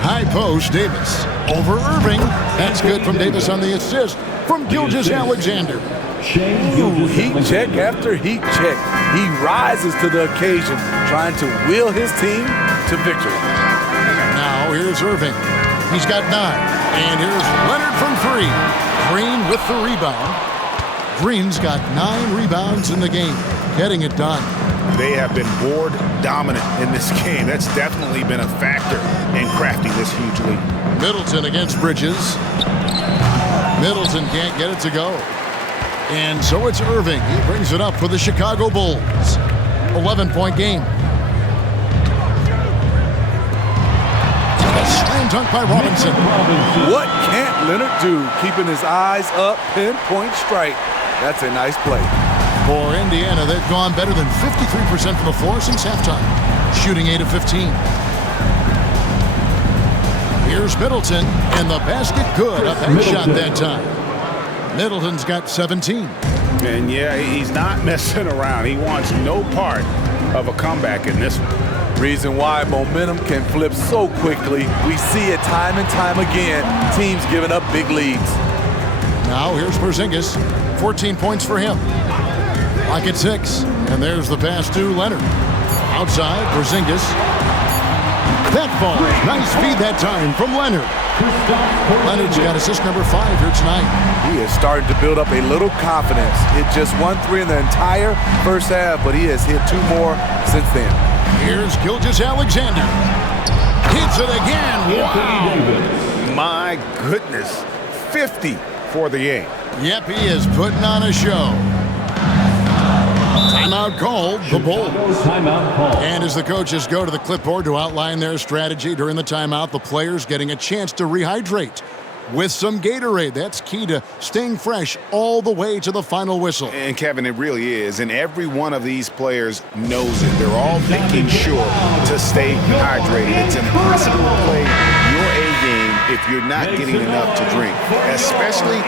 High post, Davis. Over Irving. That's good from Davis on the assist from Gilgeous-Alexander. Ooh, heat check after heat check. He rises to the occasion, trying to wheel his team to victory. Now here's Irving. He's got 9. And here's Leonard from 3. Green with the rebound. Green's got 9 rebounds in the game, getting it done. They have been board dominant in this game. That's definitely been a factor in crafting this huge lead. Middleton against Bridges. Middleton can't get it to go. And so it's Irving. He brings it up for the Chicago Bulls. 11-point game. A slam dunk by Robinson. What can't Leonard do? Keeping his eyes up, pinpoint strike. That's a nice play. For Indiana, they've gone better than 53% from the floor since halftime, shooting 8 of 15. Here's Middleton, and the basket good. A bank shot that time. Middleton's got 17. And yeah, he's not messing around. He wants no part of a comeback in this one. Reason why momentum can flip so quickly. We see it time and time again. Teams giving up big leads. Now here's Porzingis. 14 points for him. Lock at 6. And there's the pass to Leonard. Outside, Porzingis. That falls. Nice feed that time from Leonard. Leonard's got assist number 5 here tonight. He is starting to build up a little confidence. Hit just 1 3 in the entire first half, but he has hit 2 more since then. Here's Gilgeous-Alexander. Hits it again. Wow. My goodness. 50 for the game. Yep, he is putting on a show. Timeout called, the Bulls. Timeout call. And as the coaches go to the clipboard to outline their strategy during the timeout, the players getting a chance to rehydrate with some Gatorade. That's key to staying fresh all the way to the final whistle. And Kevin, it really is. And every one of these players knows it. They're all making sure to stay hydrated. It's impossible to play your A game if you're not getting enough to drink, especially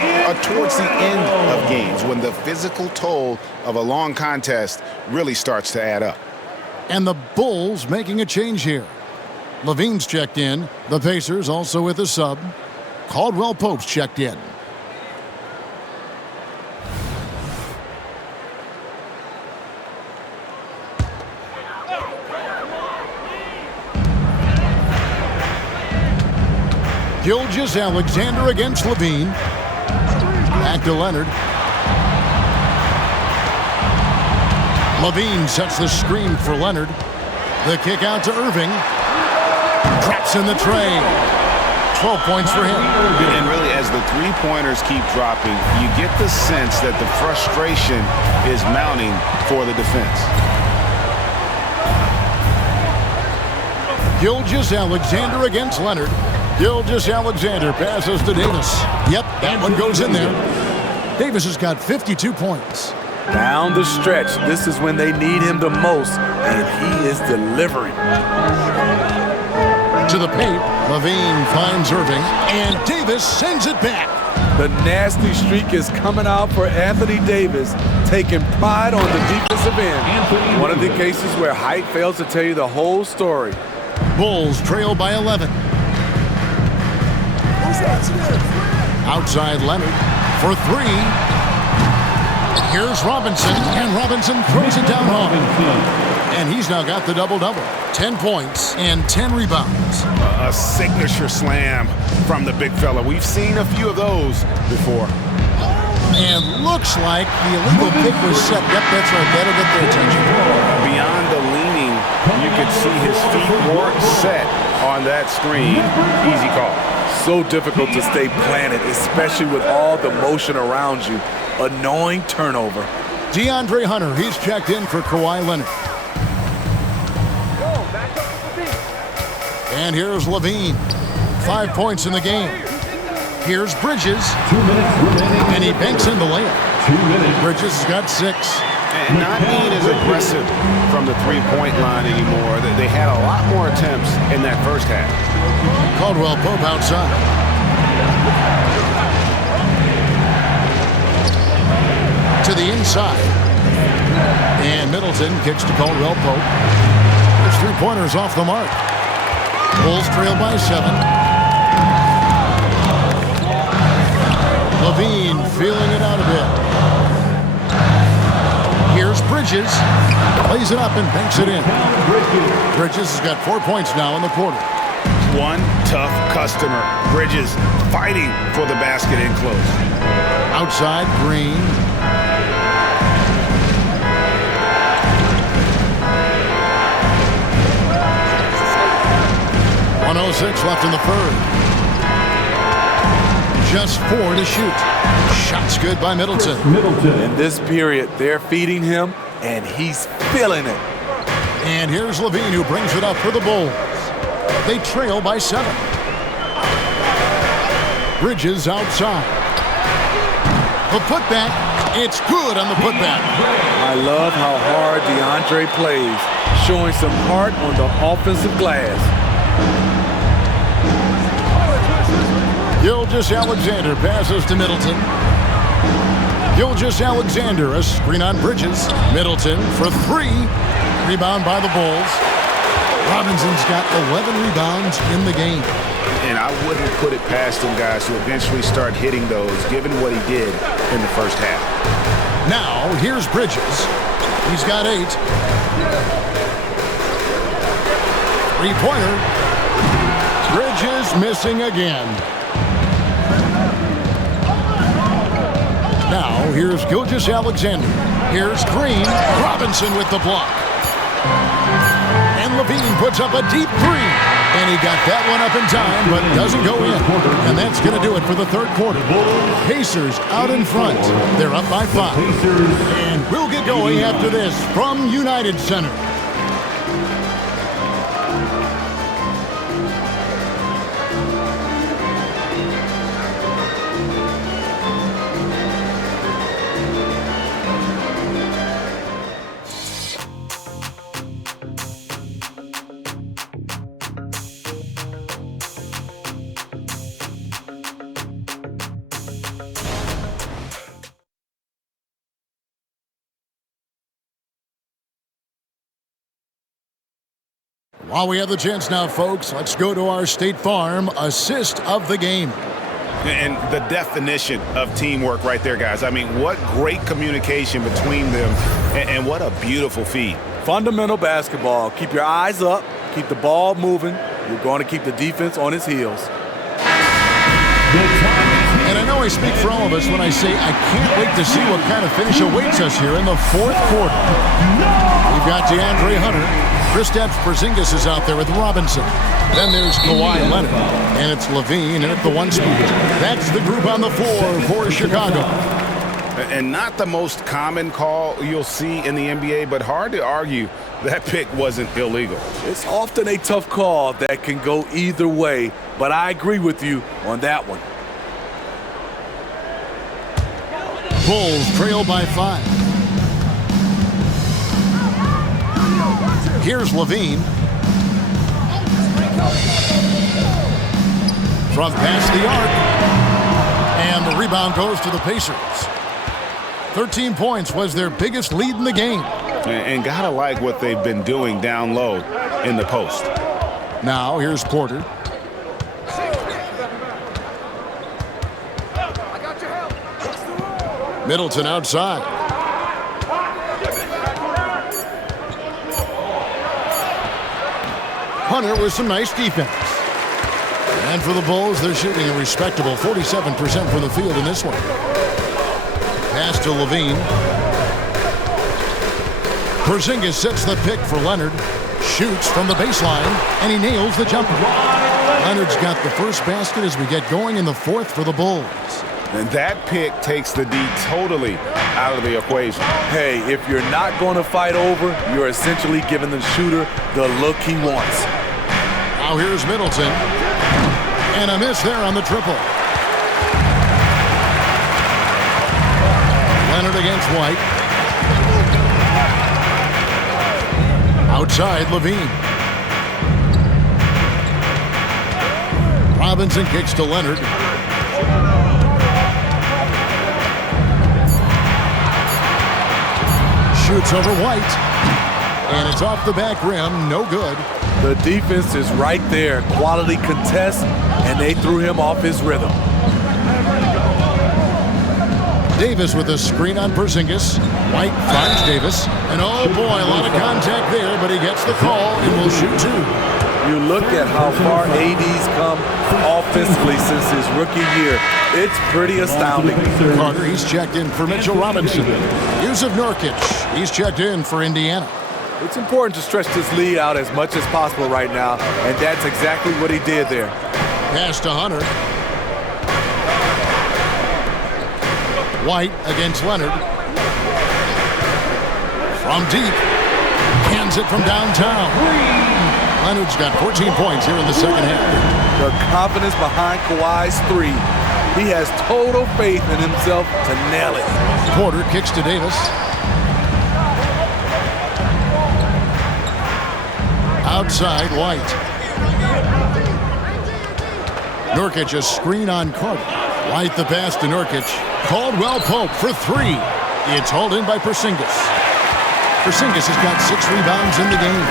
towards the end of games when the physical toll of a long contest really starts to add up. And the Bulls making a change here. Levine's checked in. The Pacers also with a sub. Caldwell Pope's checked in. Gilgeous-Alexander against Levine. Back to Leonard. Levine sets the screen for Leonard. The kick out to Irving. Traps in the tray. 12 points for him. And really, as the three-pointers keep dropping, you get the sense that the frustration is mounting for the defense. Gilgeous-Alexander against Leonard. Gilgeous-Alexander passes to Davis. Yep, that one goes in there. Davis has got 52 points. Down the stretch, this is when they need him the most, and he is delivering. To the paint, Levine finds Irving, and Davis sends it back. The nasty streak is coming out for Anthony Davis, taking pride on the defensive end. One of the cases where height fails to tell you the whole story. Bulls trail by 11. Outside Leonard for 3. Here's Robinson, and Robinson throws it down home. And he's now got the double-double. 10 points and 10 rebounds. A signature slam from the big fella. We've seen a few of those before. And looks like the illegal kick was set. Yep, that's right. That'll get their attention. Beyond the leaning, you could see his feet weren't set on that screen. Easy call. So difficult to stay planted, especially with all the motion around you. Annoying turnover. DeAndre Hunter, he's checked in for Kawhi Leonard. And here's Levine. 5 points in the game. Here's Bridges. 2 minutes remaining. And he banks in the layup. 2 minutes. Bridges has got 6. And not being as aggressive from the three-point line anymore. They had a lot more attempts in that first half. Caldwell Pope outside. To the inside. And Middleton kicks to Caldwell Pope. His three-pointers off the mark. Bulls trail by 7. Levine feeling it out a bit. Here's Bridges. Plays it up and banks it in. Bridges has got 4 points now in the quarter. One tough customer. Bridges fighting for the basket in close. Outside, Green. 1:06 left in the third. Just 4 to shoot. Shots good by Middleton. In this period, they're feeding him, and he's feeling it. And here's Levine, who brings it up for the Bulls. They trail by 7. Bridges outside. The putback. It's good on the putback. I love how hard DeAndre plays, showing some heart on the offensive glass. Gilgeous-Alexander passes to Middleton. Gilgeous-Alexander, a screen on Bridges. Middleton for 3. Rebound by the Bulls. Robinson's got 11 rebounds in the game. And I wouldn't put it past him, guys, to eventually start hitting those, given what he did in the first half. Now, here's Bridges. He's got 8. 3-pointer. Bridges missing again. Now, here's Gilgeous-Alexander. Here's Green. Robinson with the block. And Levine puts up a deep 3. And he got that one up in time, but doesn't go in. And that's going to do it for the third quarter. Pacers out in front. They're up by 5. And we'll get going after this from United Center. While we have the chance now, folks, let's go to our State Farm assist of the game. And the definition of teamwork right there, guys. I mean, what great communication between them, and what a beautiful feed. Fundamental basketball. Keep your eyes up. Keep the ball moving. You're going to keep the defense on its heels. And I know I speak for all of us when I say I can't wait to see what kind of finish awaits us here in the fourth quarter. We've got DeAndre Hunter. Kristaps Porzingis is out there with Robinson. Then there's Kawhi Leonard. And it's Levine and at the 1 spot. That's the group on the floor for Chicago. And not the most common call you'll see in the NBA, but hard to argue that pick wasn't illegal. It's often a tough call that can go either way, but I agree with you on that one. Bulls trail by 5. Here's Levine. From past the arc. And the rebound goes to the Pacers. 13 points was their biggest lead in the game. And gotta like what they've been doing down low in the post. Now here's Porter. Middleton outside. Hunter with some nice defense. And for the Bulls, they're shooting a respectable 47% from the field in this one. Pass to Levine. Porzingis sets the pick for Leonard. Shoots from the baseline, and he nails the jumper. Leonard's got the first basket as we get going in the fourth for the Bulls. And that pick takes the D totally out of the equation. Hey, if you're not going to fight over, you're essentially giving the shooter the look he wants. Now here's Middleton. And a miss there on the triple. Leonard against White. Outside, Levine. Robinson kicks to Leonard. Shoots over White. And it's off the back rim. No good. The defense is right there. Quality contest, and they threw him off his rhythm. Davis with a screen on Porzingis. White finds Davis. And oh boy, a lot of contact there, but he gets the call and will shoot 2. You look at how far AD's come offensively since his rookie year. It's pretty astounding. Carter, he's checked in for Mitchell Robinson. Yusuf Nurkic, he's checked in for Indiana. It's important to stretch this lead out as much as possible right now, and that's exactly what he did there. Pass to Hunter. White against Leonard. From deep. Hands it from downtown. Leonard's got 14 points here in the second half. The confidence behind Kawhi's three. He has total faith in himself to nail it. Porter kicks to Davis. Outside, White. Nurkic a screen on Carter. White the pass to Nurkic. Caldwell Pope for three. It's hauled in by Porzingis. Porzingis has got 6 rebounds in the game.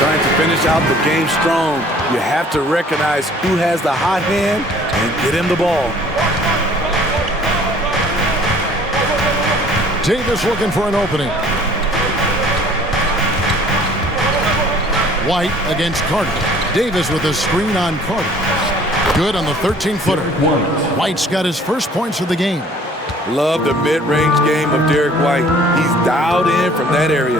Trying to finish out the game strong, you have to recognize who has the hot hand and get him the ball. Davis looking for an opening. White against Carter. Davis with a screen on Carter. Good on the 13-footer. White's got his first points of the game. Love the mid-range game of Derek White. He's dialed in from that area.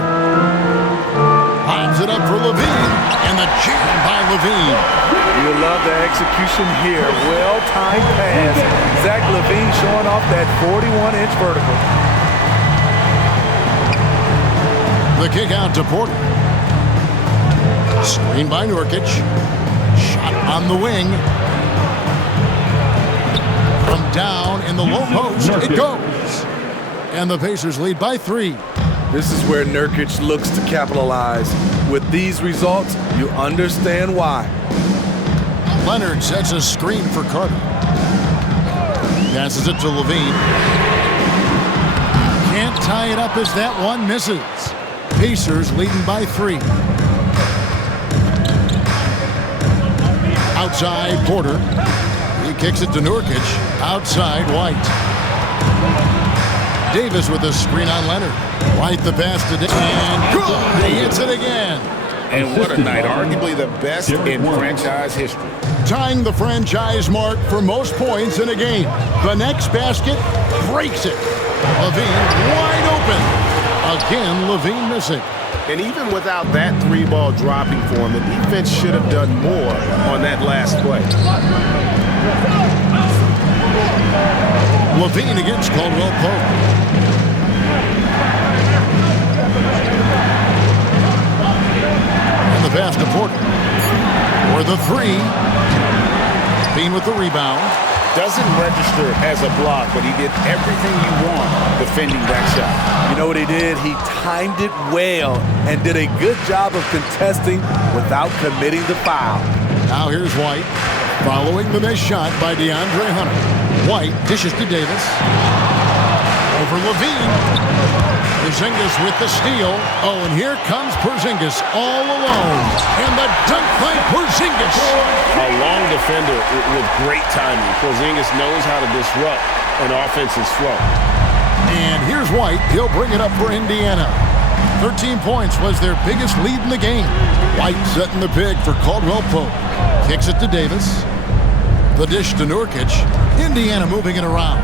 Lobs it up for Levine, and the jam by Levine. You love the execution here. Well-timed pass. Zach Levine showing off that 41-inch vertical. The kick out to Porter. Screen by Nurkic. Shot on the wing. From down in the low post, it goes. And the Pacers lead by 3. This is where Nurkic looks to capitalize. With these results, you understand why. Leonard sets a screen for Carter. Passes it to Levine. Can't tie it up as that one misses. Pacers leading by 3. Outside, Porter. He kicks it to Nurkic. Outside, White. Davis with a screen on Leonard. White the pass to Davis. And good! He hits it again. And what a night. Arguably the best in franchise history. Tying the franchise mark for most points in a game. The next basket breaks it. Levine wide open. Again, Levine missing. And even without that 3-ball dropping for him, the defense should have done more on that last play. Levine against Caldwell Pope. And the pass to Porter. For the 3. Levine with the rebound. Doesn't register as a block, but he did everything you want defending that shot. You know what he did? He timed it well and did a good job of contesting without committing the foul. Now here's White, following the missed shot by DeAndre Hunter. White dishes to Davis. Over Levine. Porzingis with the steal. Oh, and here comes Porzingis all alone. And the dunk by Porzingis. A long defender with great timing. Porzingis knows how to disrupt an offensive flow. And here's White. He'll bring it up for Indiana. 13 points was their biggest lead in the game. White setting the pick for Caldwell Pope. Kicks it to Davis. The dish to Nurkic. Indiana moving it around.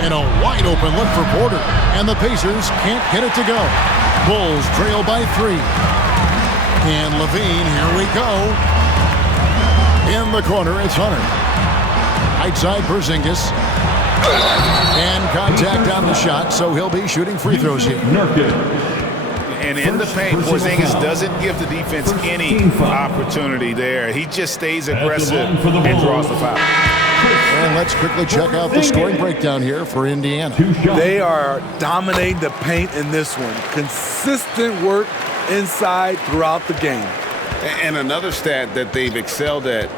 And a wide open look for Porter. And the Pacers can't get it to go. Bulls trail by 3. And Levine, here we go. In the corner, it's Hunter. Right side, Porzingis. And contact on the shot, so he'll be shooting free throws here. And in the paint, Porzingis doesn't give the defense any opportunity there. He just stays aggressive and draws the foul. And let's quickly check out the scoring breakdown here for Indiana. They are dominating the paint in this one. Consistent work inside throughout the game. And another stat that they've excelled at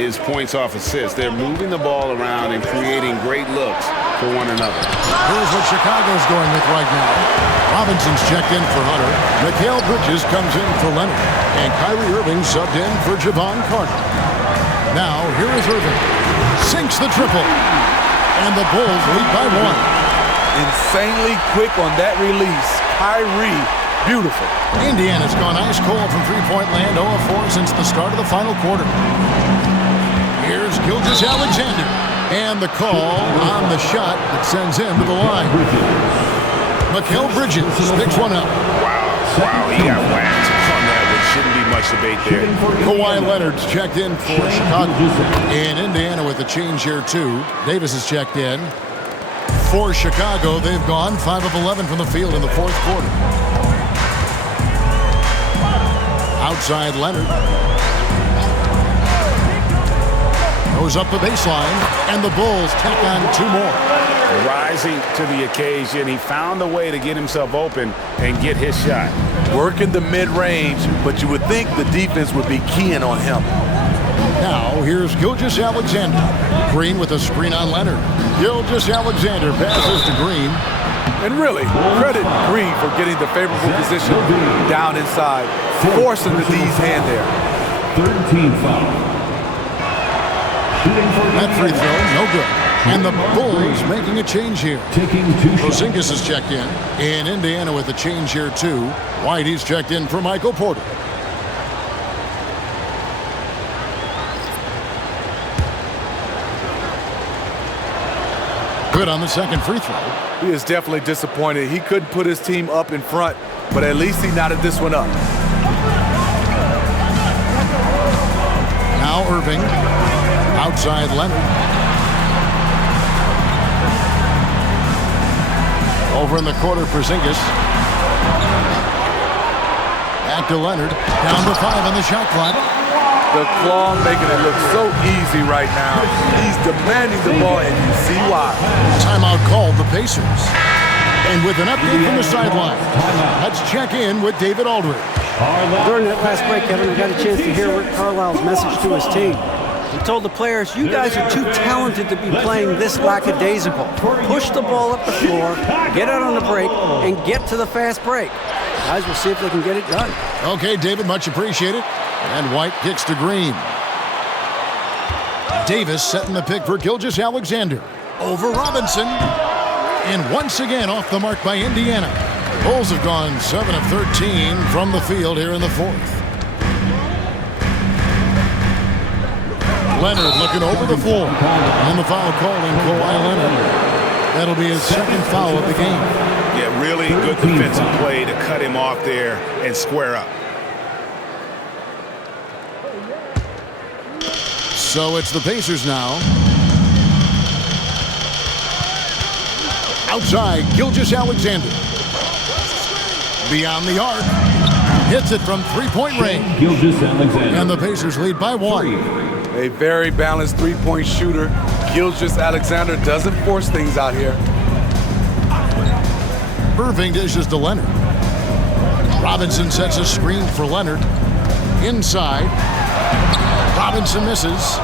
is points off assists. They're moving the ball around and creating great looks for one another. Here's what Chicago's going with right now. Robinson's checked in for Hunter. Mikal Bridges comes in for Leonard. And Kyrie Irving subbed in for Javon Carter. Now, here is Irving. Sinks the triple. And the Bulls lead by 1. Insanely quick on that release. Kyrie, beautiful. Indiana's gone ice cold from three-point land, 0 of 4 since the start of the final quarter. Here's Gilgeous-Alexander. And the call on the shot that sends him to the line. Mikal Bridges picks one up. Wow, he got whacked on that one. Shouldn't be much debate there. Kawhi Leonard's checked in for Chicago. In Indiana with a change here, too. Davis is checked in. For Chicago, they've gone 5 of 11 from the field in the fourth quarter. Outside Leonard. Goes up the baseline, and the Bulls tack on 2 more. Rising to the occasion, he found a way to get himself open and get his shot. Working the mid-range, but you would think the defense would be keying on him. Now, here's Gilgeous-Alexander. Green with a screen on Leonard. Gilgeous-Alexander passes to Green. And really, credit Green for getting the favorable position down inside, forcing the D's hand there. Third team foul. That free throw, no good. And the Bulls making a change here. Taking 2 shots. Porzingis is checked in. In Indiana with a change here, too. Whitey's checked in for Michael Porter. Good on the second free throw. He is definitely disappointed. He couldn't put his team up in front, but at least he knotted this one up. Now Irving. Outside Leonard. Over in the corner, Porzingis. Back to Leonard. Down to 5 on the shot clock. The claw making it look so easy right now. He's demanding the ball, and you see why. Timeout called the Pacers. And with an update from the sideline, let's check in with David Aldridge. During that last break, Kevin, we got a chance to hear Rick Carlisle's message to his team. He told the players, you guys are too talented to be playing this lackadaisical. Push the ball up the floor, get out on the break, and get to the fast break. Guys, we'll see if they can get it done. Okay, David, much appreciated. And White kicks to Green. Davis setting the pick for Gilgeous-Alexander. Over Robinson. And once again off the mark by Indiana. Bulls have gone 7 of 13 from the field here in the fourth. Leonard looking over the floor. And the foul calling Kawhi Leonard. That'll be his second foul of the game. Yeah, really good defensive play to cut him off there and square up. So it's the Pacers now. Outside, Gilgeous-Alexander. Beyond the arc. Hits it from three-point range. Gilgeous-Alexander. And the Pacers lead by 1. A very balanced three-point shooter. Gilgeous-Alexander doesn't force things out here. Irving dishes to Leonard. Robinson sets a screen for Leonard. Inside. Robinson misses.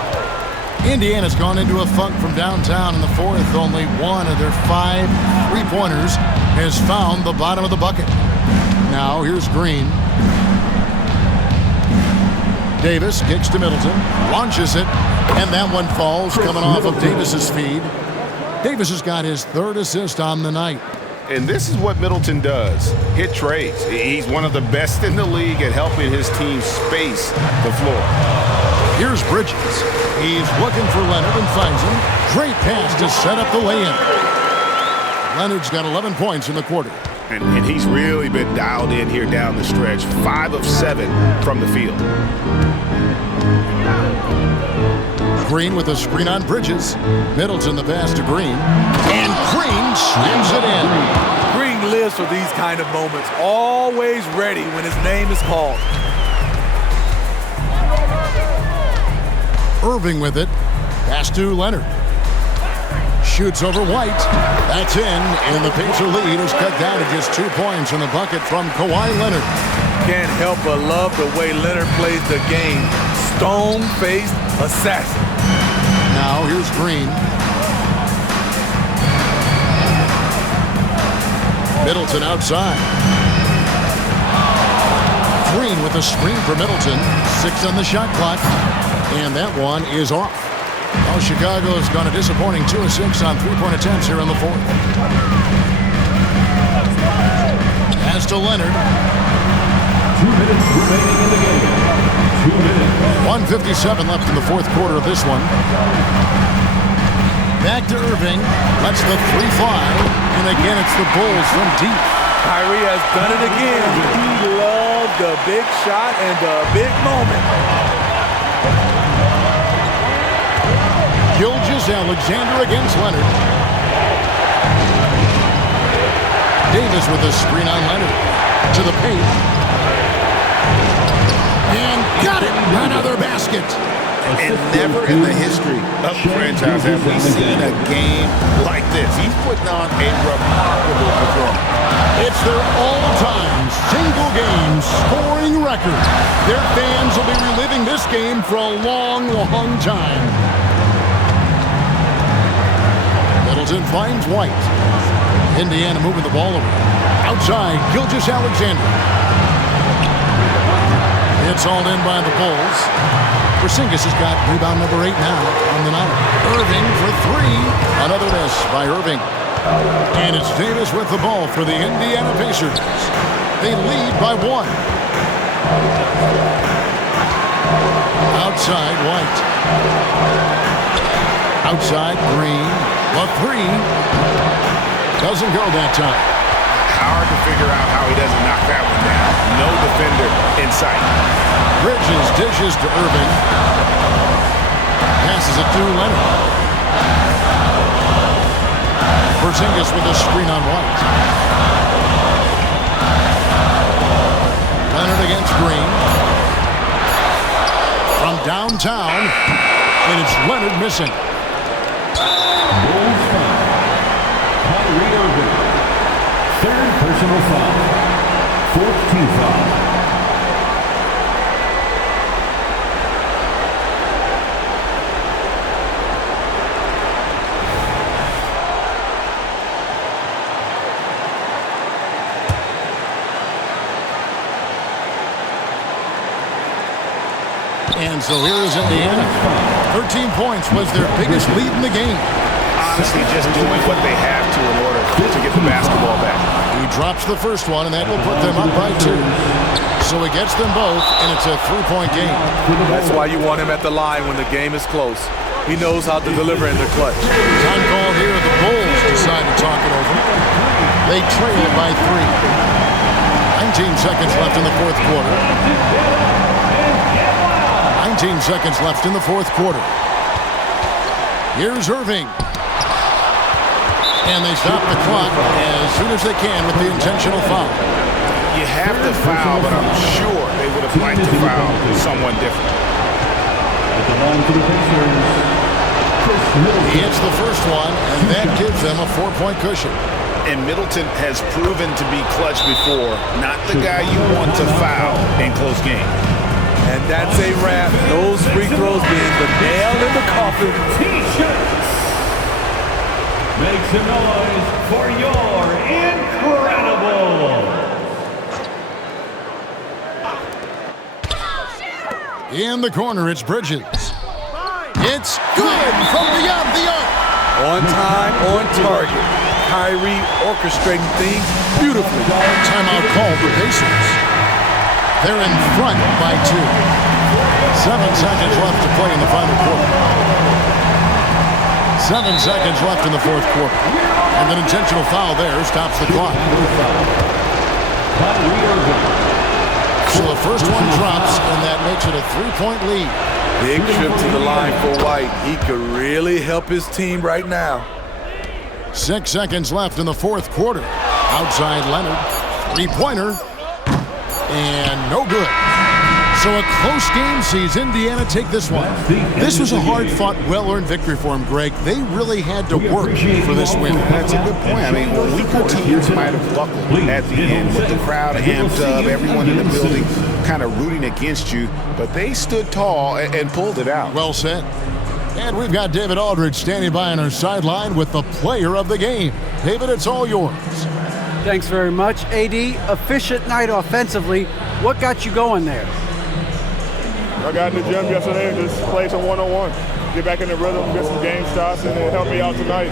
Indiana's gone into a funk from downtown in the fourth. Only one of their 5 three-pointers has found the bottom of the bucket. Now here's Green. Davis kicks to Middleton, launches it, and that one falls coming off of Davis's feed. Davis has got his 3rd assist on the night. And this is what Middleton does, hit trades. He's one of the best in the league at helping his team space the floor. Here's Bridges. He's looking for Leonard and finds him. Great pass to set up the lay-in. Leonard's got 11 points in the quarter. And he's really been dialed in here down the stretch. 5 of 7 from the field. Green with a screen on Bridges. Middleton the pass to Green. And Green slams it in. Green lives for these kind of moments. Always ready when his name is called. Irving with it. Pass to Leonard. Shoots over White. That's in. And the Pacer lead is cut down to just 2 points in the bucket from Kawhi Leonard. Can't help but love the way Leonard plays the game. Stone-faced assassin. Now here's Green. Middleton outside. Green with a screen for Middleton. 6 on the shot clock. And that one is off. Well, Chicago's gone a disappointing 2 of 6 on three-point attempts here in the fourth. Pass to Leonard. 2 minutes remaining in the game. 2 minutes. 1:57 left in the fourth quarter of this one. Back to Irving. Lets the three fly. And again, it's the Bulls from deep. Kyrie has done it again. He loved the big shot and the big moment. Gilgeous-Alexander against Leonard. Davis with a screen on Leonard. To the paint. And got it! Another basket. And never in the history of the franchise have we seen a game like this. He's putting on a remarkable performance. It's their all-time single-game scoring record. Their fans will be reliving this game for a long, long time. Middleton finds White. Indiana moving the ball over. Outside, Gilgeous-Alexander. It's hauled in by the Bulls. Porzingis has got rebound number 8 now on the night. Irving for 3. Another miss by Irving. And it's Davis with the ball for the Indiana Pacers. They lead by 1. Outside, White. Outside, Green. The 3. Doesn't go that time. Hard to figure out how he doesn't knock that one down. No defender in sight. Bridges dishes to Irving. Passes it to Leonard. Porzingis with a screen on White. Leonard against Green. From downtown, and it's Leonard missing. Bulls foul. Kyrie Irving. Third personal foul. 4th team foul. And so here is Indiana. 13 points was their biggest lead in the game. Honestly, just doing what they have to in order to get the basketball back. He drops the first one, and that will put them up by 2. So he gets them both, and it's a 3-point game. That's why you want him at the line when the game is close. He knows how to deliver in the clutch. Time call here. The Bulls decide to talk it over. They trail it by 3. 19 seconds left in the fourth quarter. 19 seconds left in the fourth quarter. Here's Irving. And they stop the clock as soon as they can with the intentional foul. You have to foul, but I'm sure they would have liked to foul someone different. He hits the first one, and that gives them a 4-point cushion. And Middleton has proven to be clutch before, not the guy you want to foul in close games. And that's a wrap. Those free throws being the nail in the coffin. T-shirts. Make some noise for your incredible. In the corner, it's Bridges. It's good from beyond the arc. On time, on target. Kyrie orchestrating things beautifully. Timeout called the Pacers. They're in front by 2. 7 seconds left to play in the final quarter. 7 seconds left in the fourth quarter. And an intentional foul there stops the clock. So the first one drops, and that makes it a 3-point lead. Big trip to the line for White. He could really help his team right now. 6 seconds left in the fourth quarter. Outside Leonard. 3-pointer. And no good. So a close game sees Indiana take this one. This was a hard-fought, well-earned victory for them, Greg. They really had to work for this win. That's a good point. I mean, weaker teams might have buckled at the end with the crowd amped up, everyone in the building kind of rooting against you, but they stood tall and pulled it out. Well said. And we've got David Aldridge standing by on our sideline with the player of the game. David, it's all yours. Thanks very much, AD. Efficient night offensively. What got you going there? I got in the gym yesterday and just played some one-on-one. Get back in the rhythm, get some game shots, and it helped me out tonight.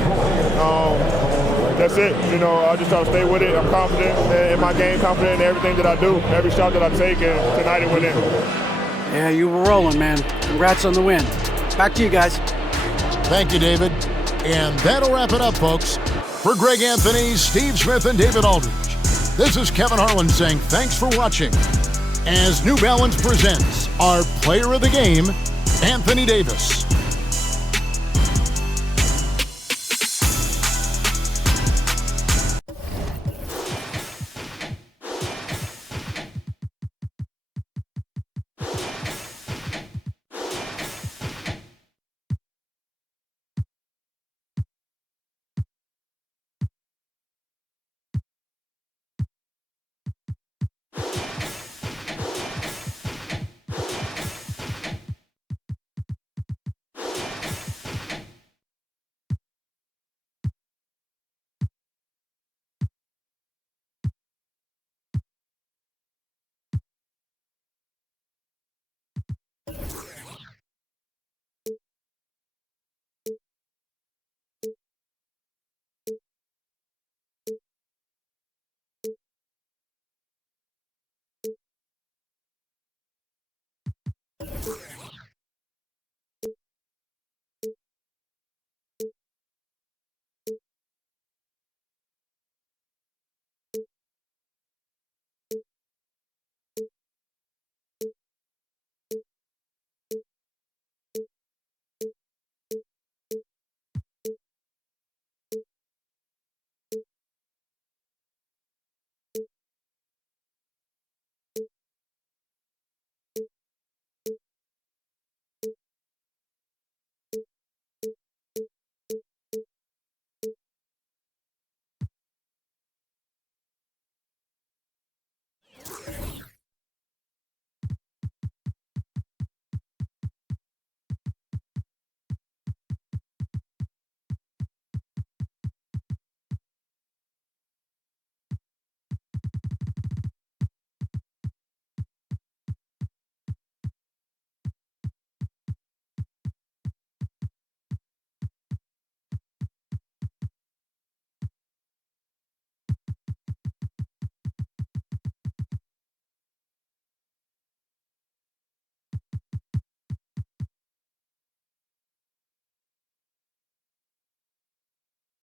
That's it. You know, I just try to stay with it. I'm confident in my game, confident in everything that I do, every shot that I take, and tonight it went in. Yeah, you were rolling, man. Congrats on the win. Back to you guys. Thank you, David. And that'll wrap it up, folks. For Greg Anthony, Steve Smith, and David Aldridge, this is Kevin Harlan saying thanks for watching as New Balance presents our player of the game, Anthony Davis.